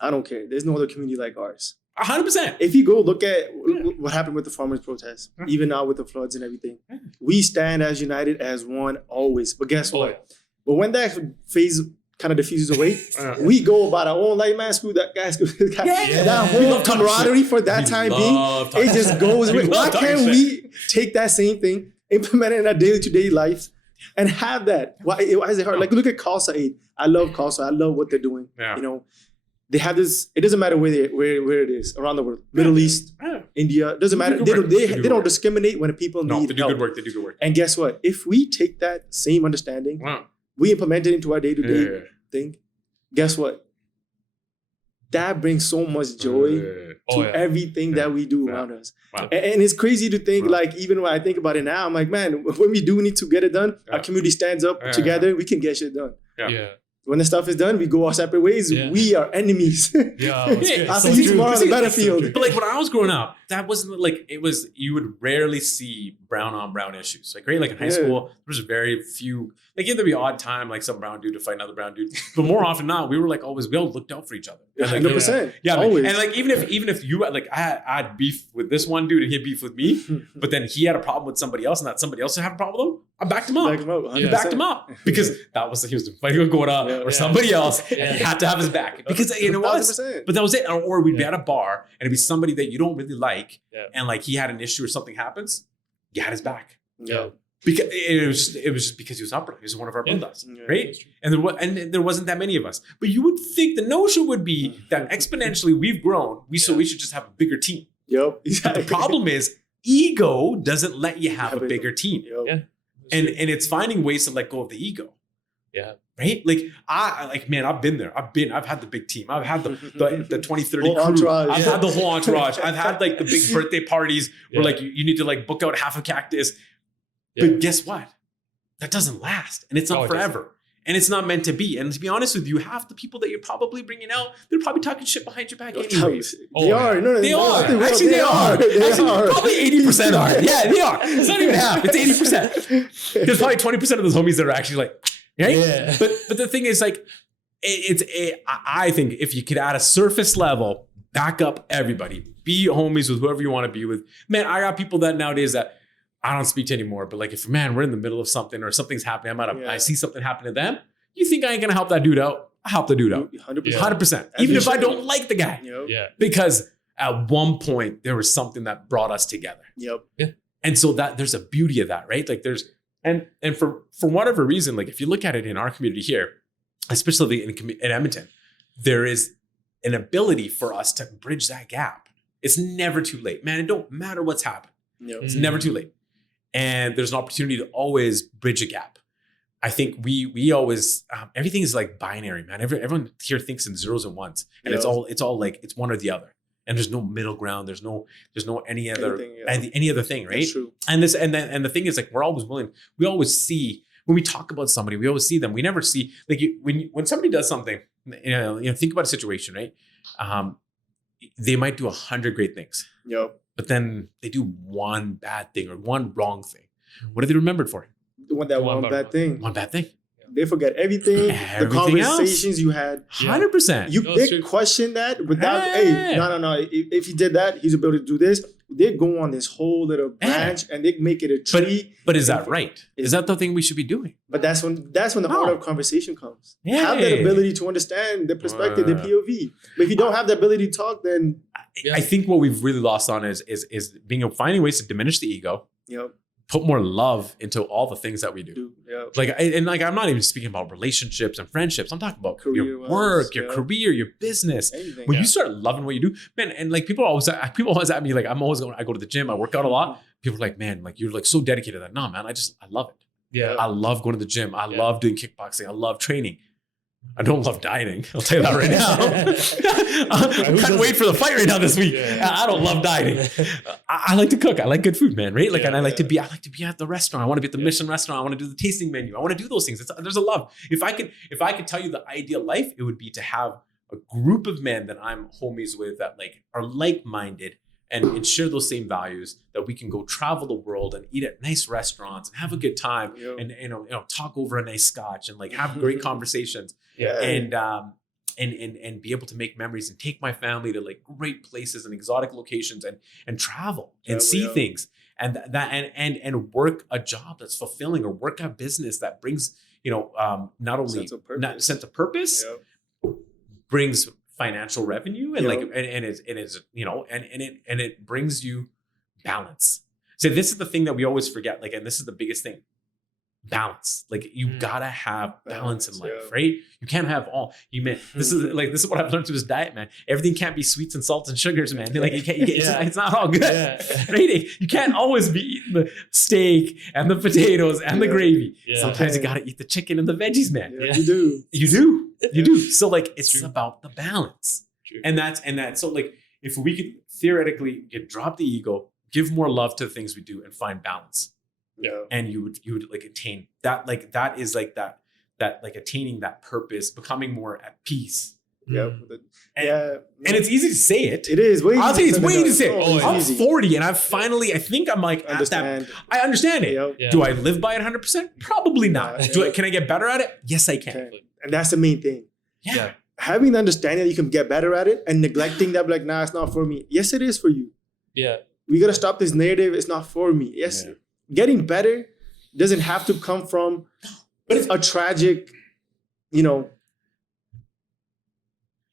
I don't care. There's no other community like ours. 100%. If you go look at what happened with the farmers' protests, even now with the floods and everything, we stand as united as one always. But guess what? But when that phase kind of diffuses away, we go about our own life, man. Screw that guy. That whole camaraderie for that time being, it just goes away. Why can't we take that same thing, implement it in our day-to-day life, and have that? Why is it hard? Like, look at CASA Aid. I love CASA. I love what they're doing. They have this. It doesn't matter where it is around the world, Middle East, India. Doesn't matter. They don't discriminate when people need help. They do good work. They do good work. And guess what? If we take that same understanding, we implement it into our day-to-day thing. Guess what? That brings so much joy to everything that we do around us. And it's crazy to think, like, even when I think about it now, I'm like, man, when we do need to get it done, our community stands up together. We can get shit done. When the stuff is done, we go our separate ways. We are enemies. I'll see you tomorrow on the battlefield. But like when I was growing up, that wasn't like, it was, you would rarely see brown on brown issues. Like, right? Like in high school, there was very few, like there'd be odd time, like some brown dude to fight another brown dude. But more often not, we were like always, we all looked out for each other. And like, 100%. Yeah. Always. And like, even if you had, like, I had beef with this one dude and he had beef with me, but then he had a problem with somebody else and that somebody else had a problem with him, I backed him up. Backed him up because that was, he was fighting going on or somebody else and he had to have his back because you know what? But that was it. Or we'd be at a bar and it'd be somebody that you don't really like and like he had an issue or something happens, you had his back. Because it was just because he was upright. He was one of our brothers, right? And there wasn't that many of us. But you would think the notion would be that exponentially we've grown. So we should just have a bigger team. But the problem is ego doesn't let you have a bigger team. And it's finding ways to let go of the ego. Right? Like I've been there. I've had the big team. I've had the 2030 crew. I've had the whole entourage. I've had like the big birthday parties where like you need to like book out half a cactus. But guess what? That doesn't last. And it's not forever. And it's not meant to be. And to be honest with you, half the people that you're probably bringing out, they're probably talking shit behind your back anyways. They are. No, they are. Actually, they are. Probably 80% are. Yeah, they are. It's not even half. It's 80%. There's probably 20% of those homies that are actually like, right? Yeah. But the thing is like, I think if you could at a surface level, back up everybody, be homies with whoever you want to be with. Man, I got people that nowadays that I don't speak to anymore, but like if we're in the middle of something or something's happening, I see something happen to them. You think I ain't gonna help that dude out? I help the dude out. 100%. Even if I don't like the guy. Because at one point there was something that brought us together. And so that there's a beauty of that, right? Like there's and for whatever reason, like if you look at it in our community here, especially in Edmonton, there is an ability for us to bridge that gap. It's never too late, man. It don't matter what's happened. It's never too late. And there's an opportunity to always bridge a gap. I think we always, everything is like binary, man. Everyone here thinks in zeros and ones. And it's all like, it's one or the other. And there's no middle ground. There's no any other thing, right? That's true. And the thing is like, we're always willing, we always see, when we talk about somebody, we always see them. We never see, like when somebody does something, you know, think about a situation, right? They might do 100 great things. But then they do one bad thing or one wrong thing. What are they remembered for? One bad thing. One bad thing. They forget everything. The conversations else. You had. 100%. They question that without, no. If he did that, he's able to do this. They go on this whole little branch and they make it a tree. But is that right? Is that the thing we should be doing? But that's when the heart of conversation comes. Have that ability to understand the perspective, the POV. But if you don't have the ability to talk, then I think what we've really lost on is finding ways to diminish the ego. put more love into all the things that we do. Yeah. Like, and like, I'm not even speaking about relationships and friendships. I'm talking about your Career-wise, work, your yeah. career, your business. Anything. When you start loving what you do, man, and like people always at me, like, I go to the gym, I work out a lot. People are like, man, like you're like so dedicated. Like, no, man, I love it. Yeah. I love going to the gym. I love doing kickboxing. I love training. I don't love dieting. I'll tell you that right now. I can't wait for the fight right now this week. Yeah. I don't love dieting. I like to cook. I like good food, man. Right? Like, and I like to be at the restaurant. I want to be at the Michelin restaurant. I want to do the tasting menu. I want to do those things. There's a love. If I could tell you the ideal life, it would be to have a group of men that I'm homies with that like are like-minded and share those same values, that we can go travel the world and eat at nice restaurants and have a good time and you know talk over a nice scotch and like have great conversations. Yeah. And be able to make memories and take my family to like great places and exotic locations and travel and see things and work a job that's fulfilling, or work a business that brings, you know, not only sense of purpose, brings financial revenue and like and it's you know and it brings you balance. So this is the thing that we always forget, like, and this is the biggest thing. Balance. Like you gotta have balance in life, right? You can't have all. This is what I've learned through this diet, man. Everything can't be sweets and salts and sugars, man. Like it's not all good, right? You can't always be eating the steak and the potatoes and the gravy. Sometimes you gotta eat the chicken and the veggies, man. You do. So like it's about the balance, and that's so like if we could theoretically drop the ego, give more love to the things we do, and find balance. And you would like attain that, like that is like that like attaining that purpose, becoming more at peace. And it's easy to say it. It is. I'll tell you, it's way easy to say it. I'm easy. 40 and I think I'm like at that. I understand it. Do I live by it 100%? Probably not. Can I get better at it? Yes, I can. And that's the main thing. Having the understanding that you can get better at it and neglecting that, like, nah, it's not for me. Yes, it is for you. We got to stop this narrative. It's not for me. Yes. Getting better doesn't have to come from a tragic, you know,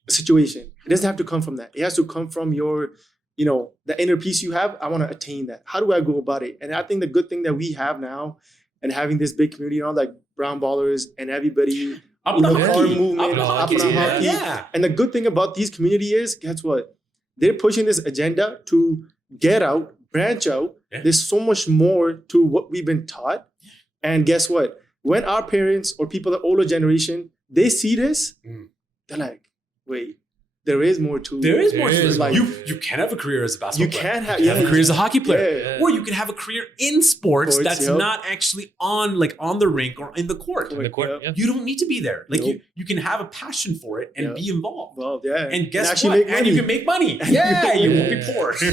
situation. It doesn't have to come from that. It has to come from your, you know, the inner peace you have. I want to attain that. How do I go about it? And I think the good thing that we have now, and having this big community, you know, like Brown Ballers and everybody, up the hockey movement, up the hockey. And the good thing about these community is, guess what? They're pushing this agenda to get out, branch out. There's so much more to what we've been taught. And guess what? When our parents or people of the older generation, they see this, they're like, wait, there is more to it. There is more to it. Like, you can have a career as a basketball player. You can have a career as a hockey player. Or you can have a career in sports that's not actually on the rink or in the court. You don't need to be there. Like you can have a passion for it and be involved. And guess what? And you can make money. You won't be poor. You're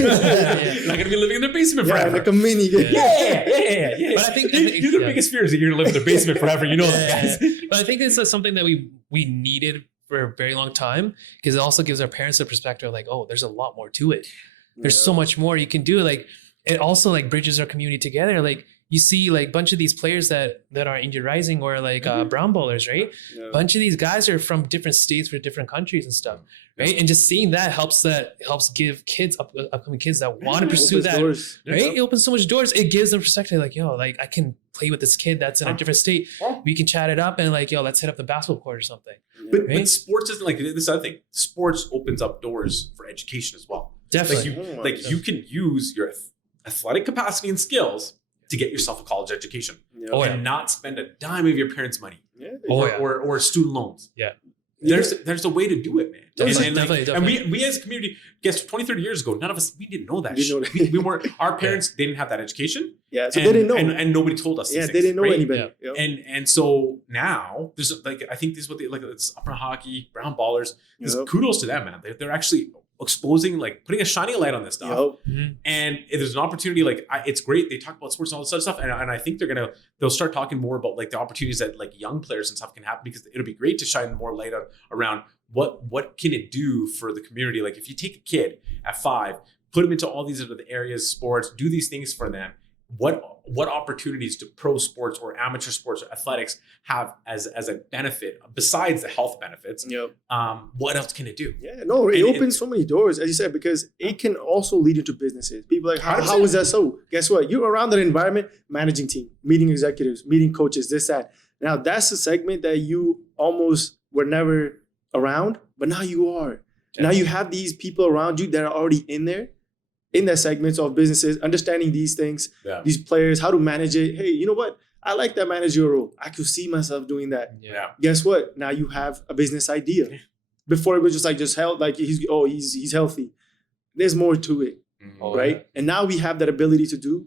not going to be living in their basement forever. Like a mini game. But I think the biggest fear is that you're going to live in their basement forever. You know that, guys. But I think this is something that we needed for a very long time, because it also gives our parents a perspective like, oh, there's a lot more to it. There's so much more you can do. Like it also like bridges our community together. Like you see like a bunch of these players that are India Rising or like Brown Ballers, right? A bunch of these guys are from different states for different countries and stuff, right? And just seeing that helps give kids, upcoming kids that want to pursue that, doors. Right? It opens so much doors. It gives them perspective like, yo, like I can play with this kid that's in a different state. We can chat it up and like, yo, let's hit up the basketball court or something. But sports isn't like this other thing. Sports opens up doors for education as well. Definitely. You can use your athletic capacity and skills to get yourself a college education and not spend a dime of your parents' money or student loans. There's a way to do it, man. Definitely. And we as a community, guess 20, 30 years ago, none of us, we didn't know that shit. We weren't, our parents didn't have that education. So they didn't know. And nobody told us these things, they didn't know anybody. And so now, there's like, I think this is what it's upper hockey, Brown Ballers. Kudos to them, man. They're actually exposing, like putting a shining light on this stuff. And there's an opportunity, like it's great. They talk about sports and all this other stuff. And I think they'll start talking more about like the opportunities that like young players and stuff can have, because it'll be great to shine more light around what can it do for the community. Like if you take a kid at 5, put them into all these other areas, sports, do these things for them, what opportunities do pro sports or amateur sports or athletics have as a benefit besides the health benefits? Yep. What else can it do? Yeah, no, it opens so many doors, as you said, because it can also lead into businesses. People are like, how is that so? Guess what? You're around that environment, managing team, meeting executives, meeting coaches, this, that. Now, that's a segment that you almost were never around, but now you are. Yeah. Now you have these people around you that are already in there, in that segments of businesses, understanding these things, these players, how to manage it. Hey, you know what? I like that managerial role. I could see myself doing that. Yeah. Guess what? Now you have a business idea. Yeah. Before it was just health, like he's healthy. There's more to it, right? Yeah. And now we have that ability to do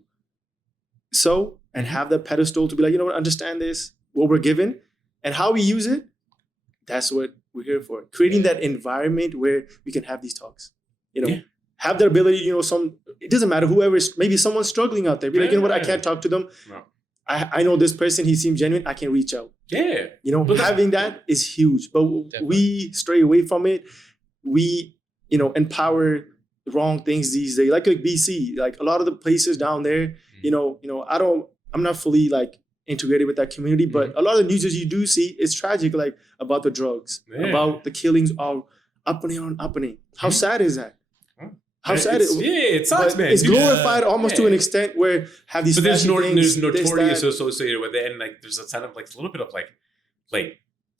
so and have that pedestal to be like, you know what? Understand this, what we're given, and how we use it. That's what we're here for. Creating that environment where we can have these talks. You know, have that ability. You know, it doesn't matter whoever is. Maybe someone's struggling out there. Be like, you know what? I can't talk to them. No. I know this person. He seems genuine. I can reach out. Yeah. You know, having that is huge. But we stray away from it. We, empower the wrong things these days. Like BC, like a lot of the places down there. I'm not fully integrated with that community, but a lot of the news you do see is tragic, like about the drugs, about the killings of happening. How sad is that? How sad is it? Yeah, it sucks, man. It's glorified almost to an extent where have these. But there's notorious associated with it, and there's a kind of a little bit of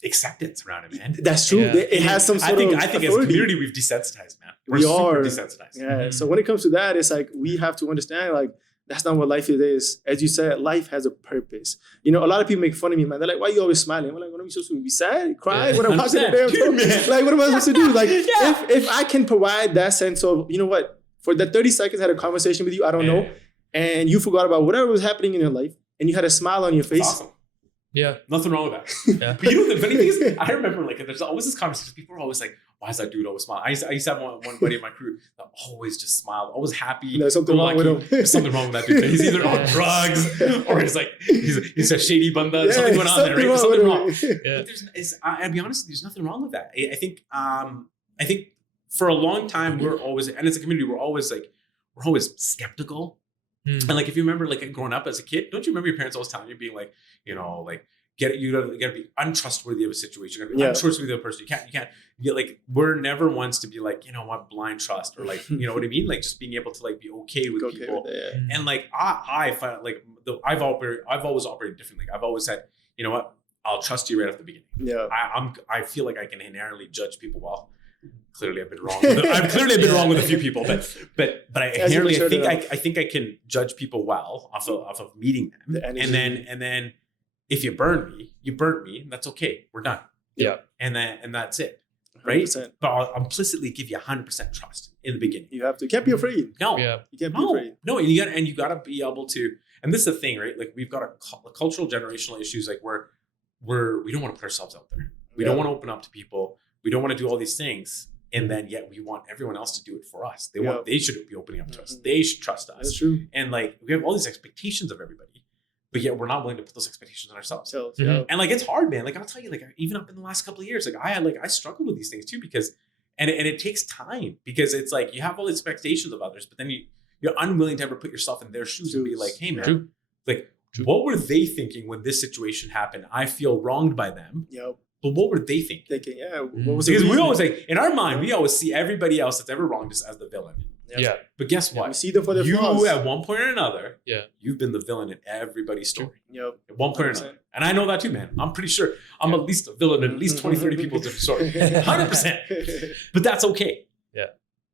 acceptance around it, man. That's true. Yeah. It has some sort of. I think as a community we've desensitized, man. We are desensitized. Yeah. Mm-hmm. So when it comes to that, it's we have to understand that's not what life is. As you said, life has a purpose. A lot of people make fun of me, man. They're like, why are you always smiling? I'm like, what am I supposed to be sad? Cry? When I'm watching the damn film? What am I supposed to do? If I can provide that sense of, you know what, for the 30 seconds I had a conversation with you, I don't know, and you forgot about whatever was happening in your life, and you had a smile on your face. That's awesome. Yeah. Nothing wrong with that. Yeah. But the funny thing is, I remember there's always this conversation. People are always like, why is that dude always smiling? I used to have one buddy in my crew that always just smiled, always happy. There's something wrong with him. There's something wrong with that dude. He's either on drugs or he's a shady banda. There's something going on there, right? There's something wrong. Yeah. But I'll be honest, there's nothing wrong with that. I think for a long time we're always, and as a community, we're always skeptical. And if you remember growing up as a kid, don't you remember your parents always telling you being you gotta be untrustworthy of a situation. You gotta be untrustworthy of a person. You can't we're never ones to be blind trust or you know what I mean? Just being able to be okay with people. With it, yeah. And I find I've always operated differently. I've always said, you know what, I'll trust you right off the beginning. Yeah. I feel like I can inherently judge people well. Clearly, I've been wrong. I've been wrong with a few people, but I inherently I think I can judge people well off of meeting them, and then if you burn me, and that's okay. We're done. Yeah, and that's it, right? 100%. But I'll implicitly give you 100% trust in the beginning. You have to. You can't be afraid. No, you can't be afraid. No, and you gotta be able to. And this is the thing, right? We've got a cultural generational issues. We don't want to put ourselves out there. We don't want to open up to people. We don't want to do all these things. And then yet we want everyone else to do it for us. They should be opening up to us. They should trust us. That's true. And we have all these expectations of everybody, but yet we're not willing to put those expectations on ourselves. Mm-hmm. And it's hard, man. I'll tell you, even up in the last couple of years, I struggled with these things too, because and it takes time, because it's you have all these expectations of others, but then you're unwilling to ever put yourself in their shoes and be like, hey man, what were they thinking when this situation happened? I feel wronged by them. Yep. But what were they thinking? What was because we always in our mind, we always see everybody else that's ever wronged us as the villain. Yeah. But guess what? We see them for their flaws. At one point or another, you've been the villain in everybody's story. Yep. At one point or another. And I know that too, man. I'm pretty sure I'm at least a villain in at least 20, 30 people's different story. 100%. But that's okay. Yeah.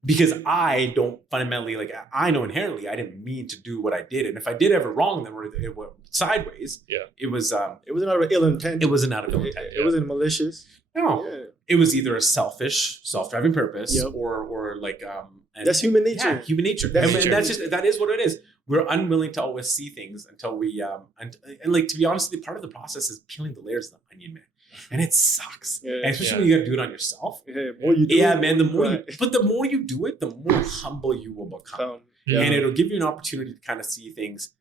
Because I don't fundamentally, I know inherently I didn't mean to do what I did. And if I did ever wrong, then it went sideways. Yeah. It was out of ill intent. It wasn't out of ill intent. It wasn't malicious. No. Yeah. It was either a selfish, self-driving purpose or that's human nature. Yeah, human nature. And that is what it is. We're unwilling to always see things until we and to be honest, part of the process is peeling the layers of the onion, man. And it sucks. Yeah, and especially when you got to do it on yourself. The more you do it, man, the more you do it, the more humble you will become. And it'll give you an opportunity to kind of see things.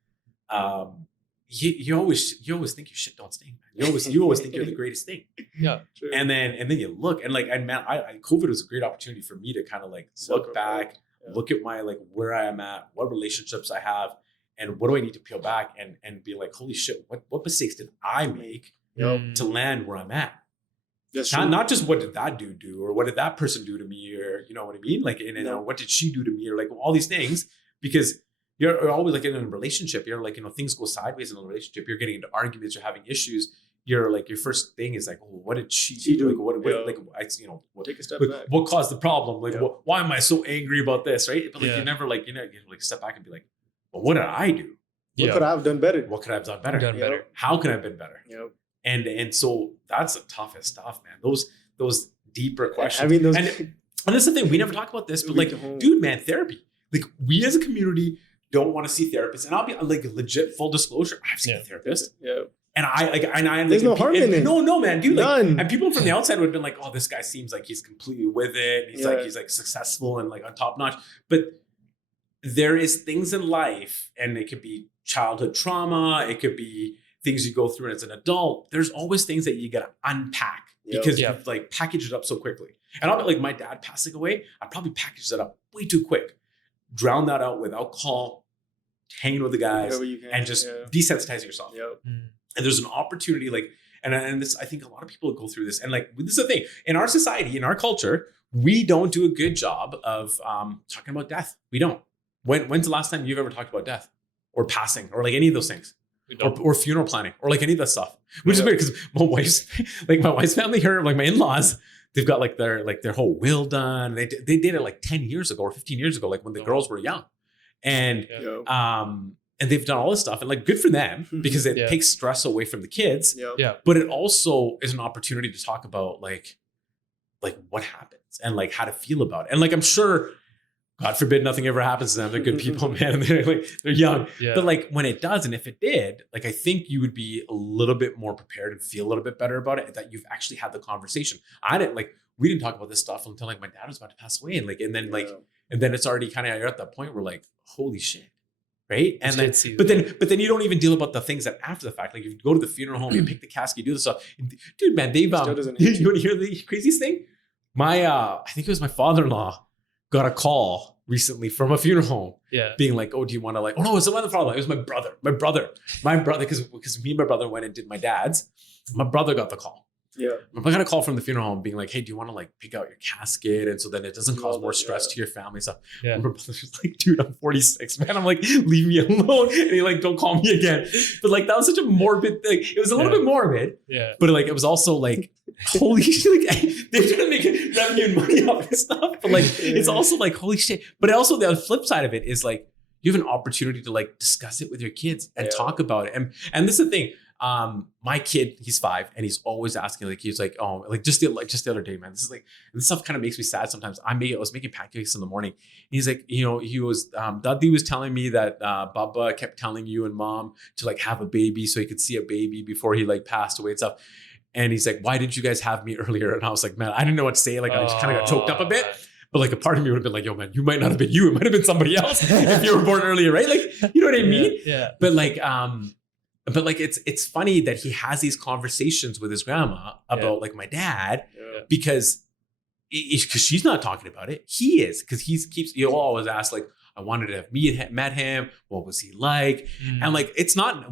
You always think your shit don't stink, man. You always think you're the greatest thing. Yeah. True. And then you look and COVID was a great opportunity for me to kind of look back, look at my where I am at, what relationships I have, and what do I need to peel back and be like, holy shit, what mistakes did I make to land where I'm at? That's Not just what did that dude do, or what did that person do to me, or you know what I mean? Like, what did she do to me, or like all these things, because you're always like in a relationship, you're like, things go sideways in a relationship, you're getting into arguments, you're having issues. You're like, your first thing is like, oh, what did she do? Like, take a step back. What caused the problem? Like, why am I so angry about this? Right? But like, you never like, you step back and be like, well, what did I do? What could I have done better? What could I have done better? How can I have been better? And so that's the toughest stuff, man. Those deeper questions. And that's the thing. We never talk about this, but like, dude, man, therapy. Like, we as a community don't want to see therapists. And I'll be like, legit full disclosure, I've seen a therapist. And there's no harm in it. No, man, dude. None. Like, and people from the outside would have been like, oh, this guy seems like he's completely with it. He's like successful and like on top notch. But there is things in life, and it could be childhood trauma. It could be things you go through as an adult. There's always things that you got to unpack because you've like packaged it up so quickly. And I'll be like, my dad passing away, I probably packaged it up way too quick. Drown that out with alcohol, hanging with the guys, and just desensitizing yourself. And there's an opportunity, like, and this, I think a lot of people go through this. And like, this is the thing, in our society, in our culture, we don't do a good job of talking about death. We don't. When's the last time you've ever talked about death or passing or like any of those things? Or funeral planning or like any of that stuff, which is weird because my wife's family, my in-laws, they've got like their whole will done. They did it like 10 years ago or 15 years ago, like when the girls were young, and they've done all this stuff, and like, good for them because it takes stress away from the kids. But it also is an opportunity to talk about like what happens and like how to feel about it. And like, I'm sure, God forbid, nothing ever happens to them. They're good people, man. And they're young. But like, when it does, and if it did, like, I think you would be a little bit more prepared and feel a little bit better about it, that you've actually had the conversation. We didn't talk about this stuff until like my dad was about to pass away. And then it's already kind of, you're at that point where like, holy shit. Right. And then, but then you don't even deal about the things that after the fact, like you go to the funeral home, you pick the casket, you do the stuff. Dude, man, they've, you want to hear the craziest thing? I think it was my father-in-law got a call recently from a funeral home being like, oh, do you want to like, oh no, it's not the father. It was my brother, because me and my brother went and did my dad's. My brother got the call. I got a call from the funeral home being like, hey, do you want to like pick out your casket? And so then it doesn't cause more stress to your family stuff. My brother's just like, dude, I'm 46, man. I'm like, leave me alone. And he like, don't call me again. But like, that was such a morbid thing. It was a little bit morbid. But like, it was also like, holy shit, like, they're trying to make revenue and money off this stuff. But like, it's also like, holy shit. But also the flip side of it is like, you have an opportunity to like discuss it with your kids and talk about it. And this is the thing. My kid, he's 5, and he's always asking, like, he's like, oh, like just the other day, man, this stuff kind of makes me sad sometimes. I was making pancakes in the morning. And he's like, he was, Dudley was telling me that, Baba kept telling you and mom to like have a baby so he could see a baby before he like passed away and stuff. And he's like, why didn't you guys have me earlier? And I was like, man, I didn't know what to say. Like, I just kind of got choked up a bit. But like, a part of me would have been like, yo, man, you might not have been you. It might have been somebody else if you were born earlier, right? Like, you know what I mean? But like, it's funny that he has these conversations with his grandma about like my dad because she's not talking about it. He is, because he'll always ask like, I wanted to have met him. What was he like? And like,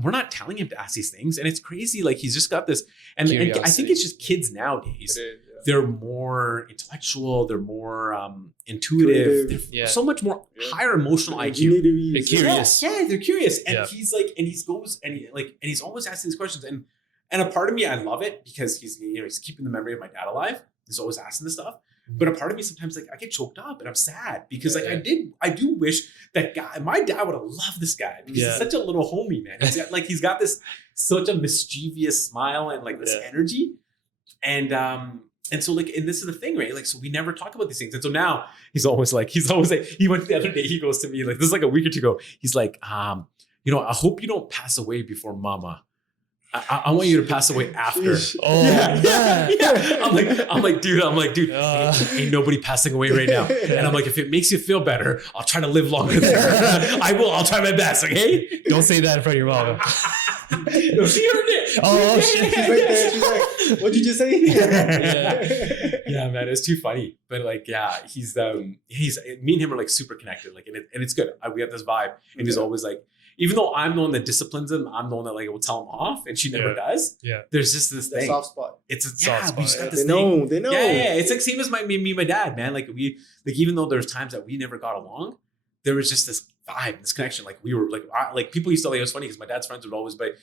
we're not telling him to ask these things. And it's crazy. Like, he's just got this. And I think it's just kids nowadays. They're more intellectual. They're more intuitive. They're so much more higher emotional IQ. They're curious. Yeah, they're curious. And he's like, and he's always asking these questions. And a part of me, I love it because he's keeping the memory of my dad alive. He's always asking this stuff. But a part of me sometimes, like, I get choked up and I'm sad because like I do wish that guy, my dad would have loved this guy because he's such a little homie, man. He's got this such a mischievous smile and like this energy. And so like, and this is the thing, right? Like, so we never talk about these things. And so now he went the other day, he goes to me, like, this is like a week or two ago. He's like, I hope you don't pass away before mama. I want you to pass away after. I'm like, dude, ain't nobody passing away right now. And I'm like, if it makes you feel better, I'll try to live longer than I'll try my best. Okay. Don't say that in front of your mom. No, she heard it. Oh shit. She's like, what'd you just say? Yeah, man, it's too funny. But like, he's me and him are like super connected. Like, and it's good. We have this vibe, and he's always like, even though I'm the one that disciplines him, I'm the one that like will tell him off, and she never does. Yeah. There's just this That thing. soft spot. It's a Soft we just spot. got this They thing. know. They know. Yeah. It's like same as me and my dad, man. Like even though there's times that we never got along, there was just this vibe, this connection. Like we were like people used to like, it was funny because my dad's friends would always be like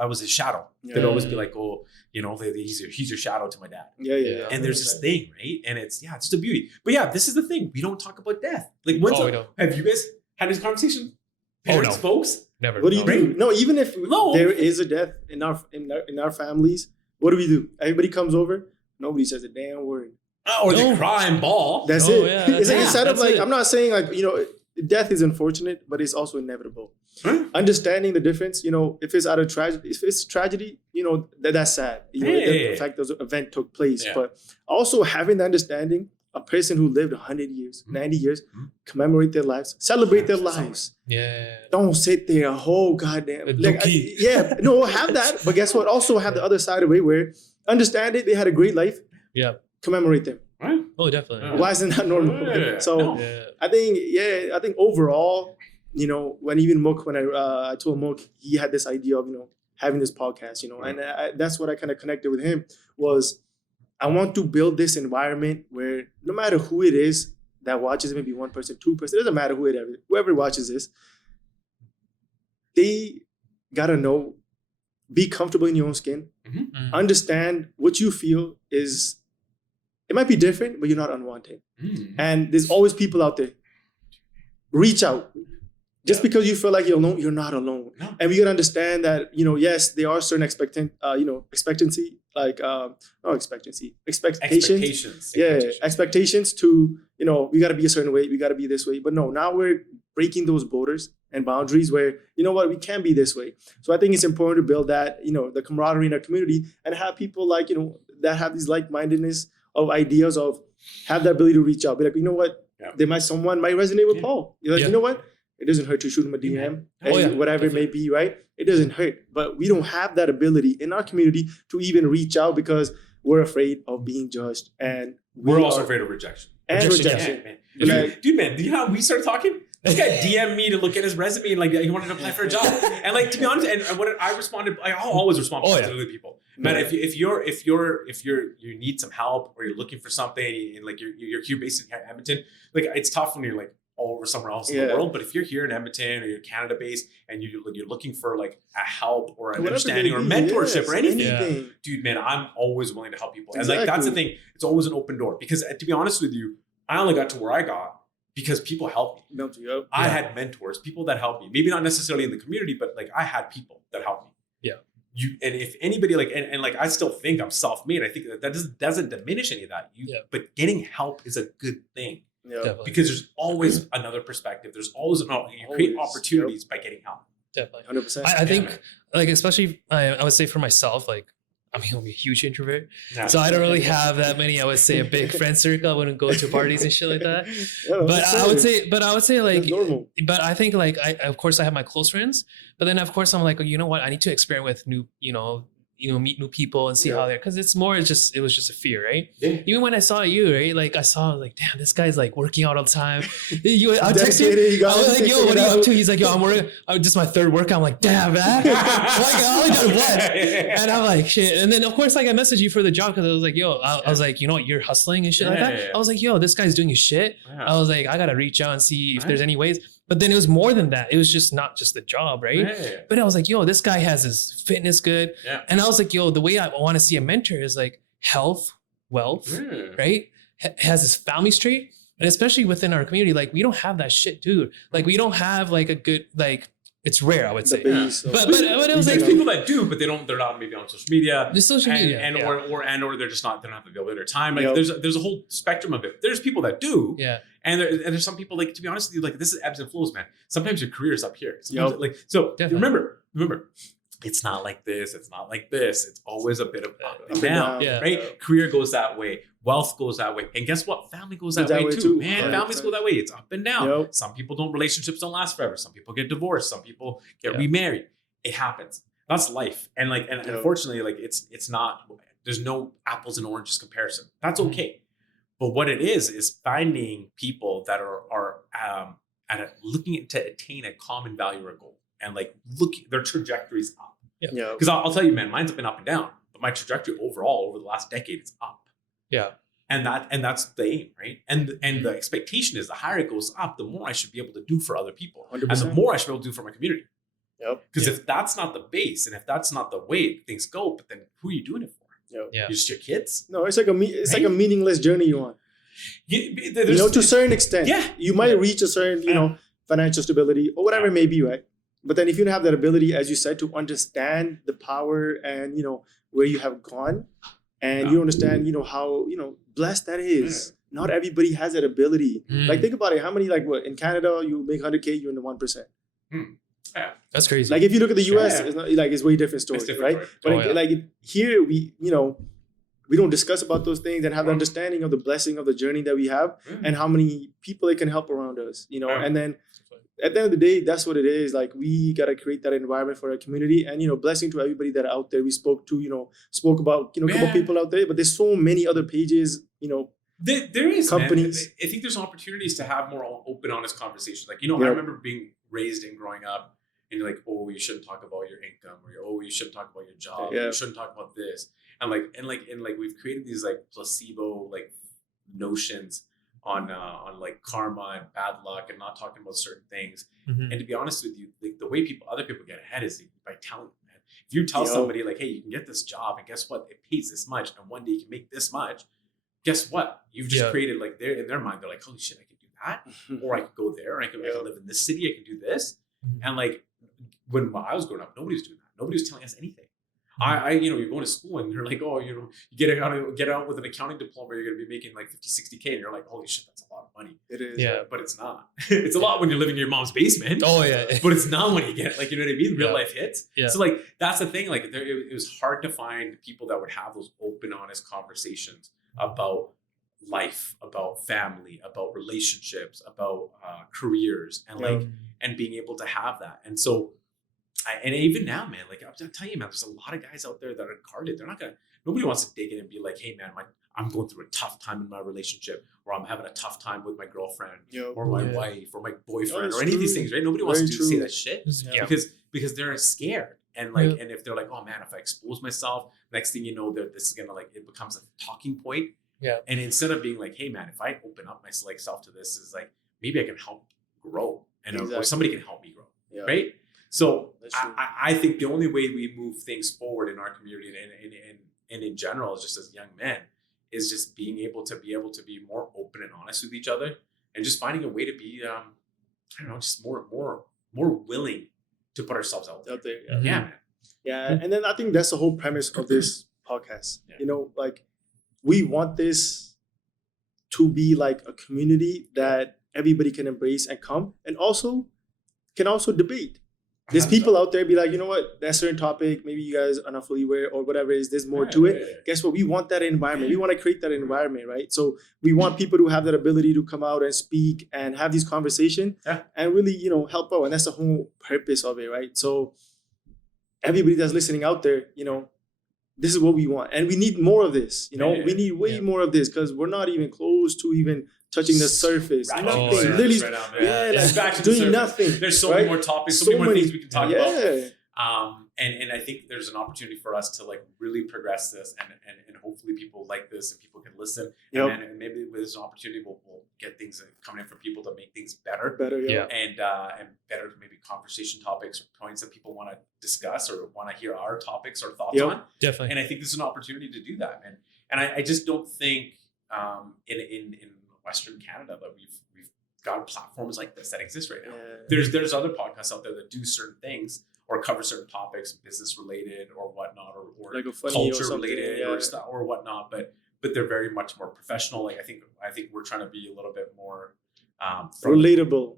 I was his shadow. Yeah. They'd always be like, oh, you know, he's your shadow to my dad. Yeah. And there's this thing, right? And it's just a beauty. But yeah, this is the thing. We don't talk about death. Like we don't. have you guys had this conversation? Oh, Parents, no. folks? Never. What do you do? No, even if No. there is a death in our families, what do we do? Everybody comes over. Nobody says a damn word. Oh, or they cry and ball. That's Oh, it. yeah, It's like yeah, instead of that's like it. I'm not saying like death is unfortunate, but it's also inevitable. Huh? Understanding the difference, if it's out of tragedy, if it's tragedy, that's sad. The fact those event took place, Yeah. but also having the understanding, a person who lived 100 years, 90 years, commemorate their lives, celebrate their lives. Yeah. Don't sit there a whole goddamn Dookie. have that, but guess what? Also have the other side of it where understand it. They had a great life. Yeah. Commemorate them. Right? Oh, definitely. Yeah. Why isn't that normal? Yeah. So. No. Yeah. I think overall, when even Mukh, when I told Mukh, he had this idea of, having this podcast, and that's what I kind of connected with him was I want to build this environment where no matter who it is that watches, maybe one person, 2%, it doesn't matter whoever watches this, they gotta know, be comfortable in your own skin, understand what you feel is, it might be different, but you're not unwanted. And there's always people out there. Reach out. Just because you feel like you're alone, you're not alone. No. And we gotta understand that, yes, there are certain expectancy, like not expectancy, expectations. Yeah, expectations to, we gotta be a certain way, we gotta be this way. But no, now we're breaking those borders and boundaries where, we can be this way. So I think it's important to build that, the camaraderie in our community and have people like, that have these like-mindedness of ideas of have the ability to reach out. Be like, you know what? Yeah. Someone might resonate with Paul. You're like, Yeah. you know what? It doesn't hurt to shoot him a DM, Oh, yeah, whatever it may be, right? It doesn't hurt. But we don't have that ability in our community to even reach out because we're afraid of being judged. And We're also afraid of rejection. And rejection. Yeah, man. Dude, man, do you know how we started talking? This guy DM'd me to look at his resume and like he wanted to apply for a job. And like to be honest, and what I responded, I'll always respond positively to people. Man, if you need some help or you're looking for something and like you're here based in Edmonton, like it's tough when you're like all over somewhere else in the world. But if you're here in Edmonton or you're Canada based and you're looking for like a help or an understanding or mentorship or anything, dude, man, I'm always willing to help people. Exactly. And like that's the thing, it's always an open door because to be honest with you, I only got to where I got because people helped me. I had mentors, people that helped me. Maybe not necessarily in the community, but like I had people that helped me. Yeah. And if anybody like, and like I still think I'm self-made. I think that doesn't diminish any of that. But getting help is a good thing. Yeah. Because there's always another perspective. There's always you create opportunities by getting help. Definitely. 100%. I think like especially I would say for myself, like I'm a huge introvert. So I don't really have that many, I would say, a big friend circle. I wouldn't go to parties and shit like that. But I would say like, but I think like, of course I have my close friends, but then of course I'm like, you know what? I need to experiment with new, meet new people and see how they're, cause it was just a fear, right? Yeah. Even when I saw you, right? Like I saw like, damn, this guy's like working out all the time. I text you. I was like, yo, what are you up to? He's like, yo, I'm working. Just my third workout. I'm like, damn, man. Like I only done one. And I'm like, shit. And then of course, like I messaged you for the job because I was like, yo, I was like, you know what, you're hustling and shit like that. I was like, yo, this guy's doing his shit. I was like, I gotta reach out and see if there's any ways. But then it was more than that. It was just not just the job, right? But I was like, yo, this guy has his fitness good. And I was like, yo, the way I want to see a mentor is like health, wealth, right? Has his family straight. And especially within our community, like we don't have that shit, dude. Like we don't have like a good, like it's rare, I would say. But it was like people that do, but they're not maybe on social media. The social media. Or they're just not, they don't have the ability or time. Like there's a whole spectrum of it. There's people that do. Yeah. And there's some people, like, to be honest with you, like this is ebbs and flows, man. Sometimes your career is up here. Sometimes remember, it's not like this. It's not like this. It's always a bit of up and down, right? Career goes that way. Wealth goes that way. And guess what? Family goes that way too. Man, families go that way. It's up and down. Some people relationships don't last forever. Some people get divorced. Some people get remarried. It happens. That's life. And like, and unfortunately, like it's not, there's no apples and oranges comparison. That's okay. But what it is finding people that are looking to attain a common value or goal, and like look their trajectories up. Yeah. Because I'll tell you, man, mine's been up and down, but my trajectory overall over the last decade is up. Yeah. And that's the aim, right? And the expectation is the higher it goes up, the more I should be able to do for other people, 100%. and the more I should be able to do for my community. Yep. Because if that's not the base, and if that's not the way things go, but then who are you doing it for? Yep. Yeah. You're just your kids. No, it's like a meaningless journey you want. You To a certain extent. Yeah. You might reach a certain, financial stability or whatever it may be, right? But then if you don't have that ability, as you said, to understand the power and, where you have gone, and you understand, how, blessed that is. Not everybody has that ability. Like, think about it. How many, in Canada, you make 100K, you're in the 1%. Yeah. That's crazy. Like, if you look at the US, Yeah. it's not it's way different story, It's different right? story. But here we don't discuss about those things and have the understanding of the blessing of the journey that we have and how many people it can help around us, and then at the end of the day, that's what it is. Like, we got to create that environment for our community, and, blessing to everybody that are out there. We spoke about, a couple people out there, but there's so many other pages, There is companies. Man. I think there's opportunities to have more open, honest conversations. Like, I remember being raised and growing up, and you're like, oh, you shouldn't talk about your income, or you shouldn't talk about your job, or you shouldn't talk about this, and we've created these like placebo like notions on like karma and bad luck and not talking about certain things. Mm-hmm. And to be honest with you, like the way other people get ahead is by telling them, man. If you tell somebody like, hey, you can get this job, and guess what, it pays this much, and one day you can make this much. Guess what? You've just created like in their mind, they're like, holy shit, I can do that, or I can go there, or I can live in this city, I can do this. And like when I was growing up, nobody was doing that. Nobody was telling us anything. You're going to school and you're like, oh, you get out with an accounting diploma, you're going to be making like 50, 60K. And you're like, holy shit, that's a lot of money. It is. Yeah. But it's not. It's a lot when you're living in your mom's basement. Oh, yeah. But it's not when you get, like, you know what I mean? Real life hits. Yeah. So like, that's the thing. Like it was hard to find people that would have those open, honest conversations about life, about family, about relationships, about careers, and and being able to have that. And so, and even now, man, like I'll tell you, man, there's a lot of guys out there that are guarded. Nobody wants to dig in and be like, hey, man, I'm going through a tough time in my relationship, or I'm having a tough time with my girlfriend, or my wife, or my boyfriend, or any of these things, right? Nobody wants to say that shit because they're scared. And and if they're like, oh man, if I expose myself, next thing you know, this is gonna it becomes a talking point. Yeah. And instead of being like, hey man, if I open up myself to this, is like maybe I can help grow, and or somebody can help me grow, right? So I think the only way we move things forward in our community and in general, just as young men, is just being able to be more open and honest with each other, and just finding a way to be, just more willing to put ourselves out there. Yeah, man. Yeah, and then I think that's the whole premise of this podcast. Yeah. We want this to be like a community that everybody can embrace and come, and can also debate. There's people out there be like, you know what, that certain topic, maybe you guys are not fully aware or whatever it is, there's more to it. Yeah. Guess what? We want that environment. We want to create that environment, right? So we want people to have that ability to come out and speak and have these conversations and really, help out. And that's the whole purpose of it, right? So everybody that's listening out there, this is what we want. And we need more of this, we need way more of this, because we're not even close to even touching the surface. Nothing. Literally, doing nothing. There's so many more topics, so many more things we can talk about. And I think there's an opportunity for us to like really progress this, and hopefully people like this and people can listen. And maybe there's an opportunity we'll get things coming in for people to make things better. And better maybe conversation topics or points that people want to discuss or want to hear our topics or thoughts on. Definitely. And I think this is an opportunity to do that, man. And I just don't think in Western Canada that we've got platforms like this that exist right now. There's other podcasts out there that do certain things or cover certain topics, business related or whatnot, or like culture related or stuff or whatnot, but they're very much more professional. Like I think we're trying to be a little bit more relatable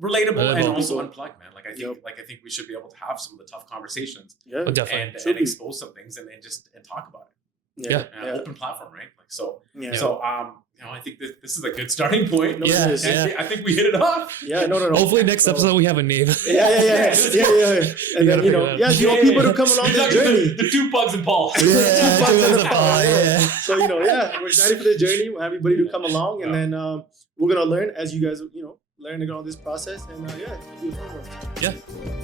and also unplugged, man. Like I think we should be able to have some of the tough conversations and expose some things and talk about it. Open platform, right? Like so. I think this is a good starting point. I think we hit it off. No. Hopefully next episode we have a name. And then, you want people to come along this journey. The two Pugs and Paul. So, we're excited for the journey. We want everybody to come along, and then we're going to learn as you guys, learning on this process, and yeah, it'll be a fun one. Yeah.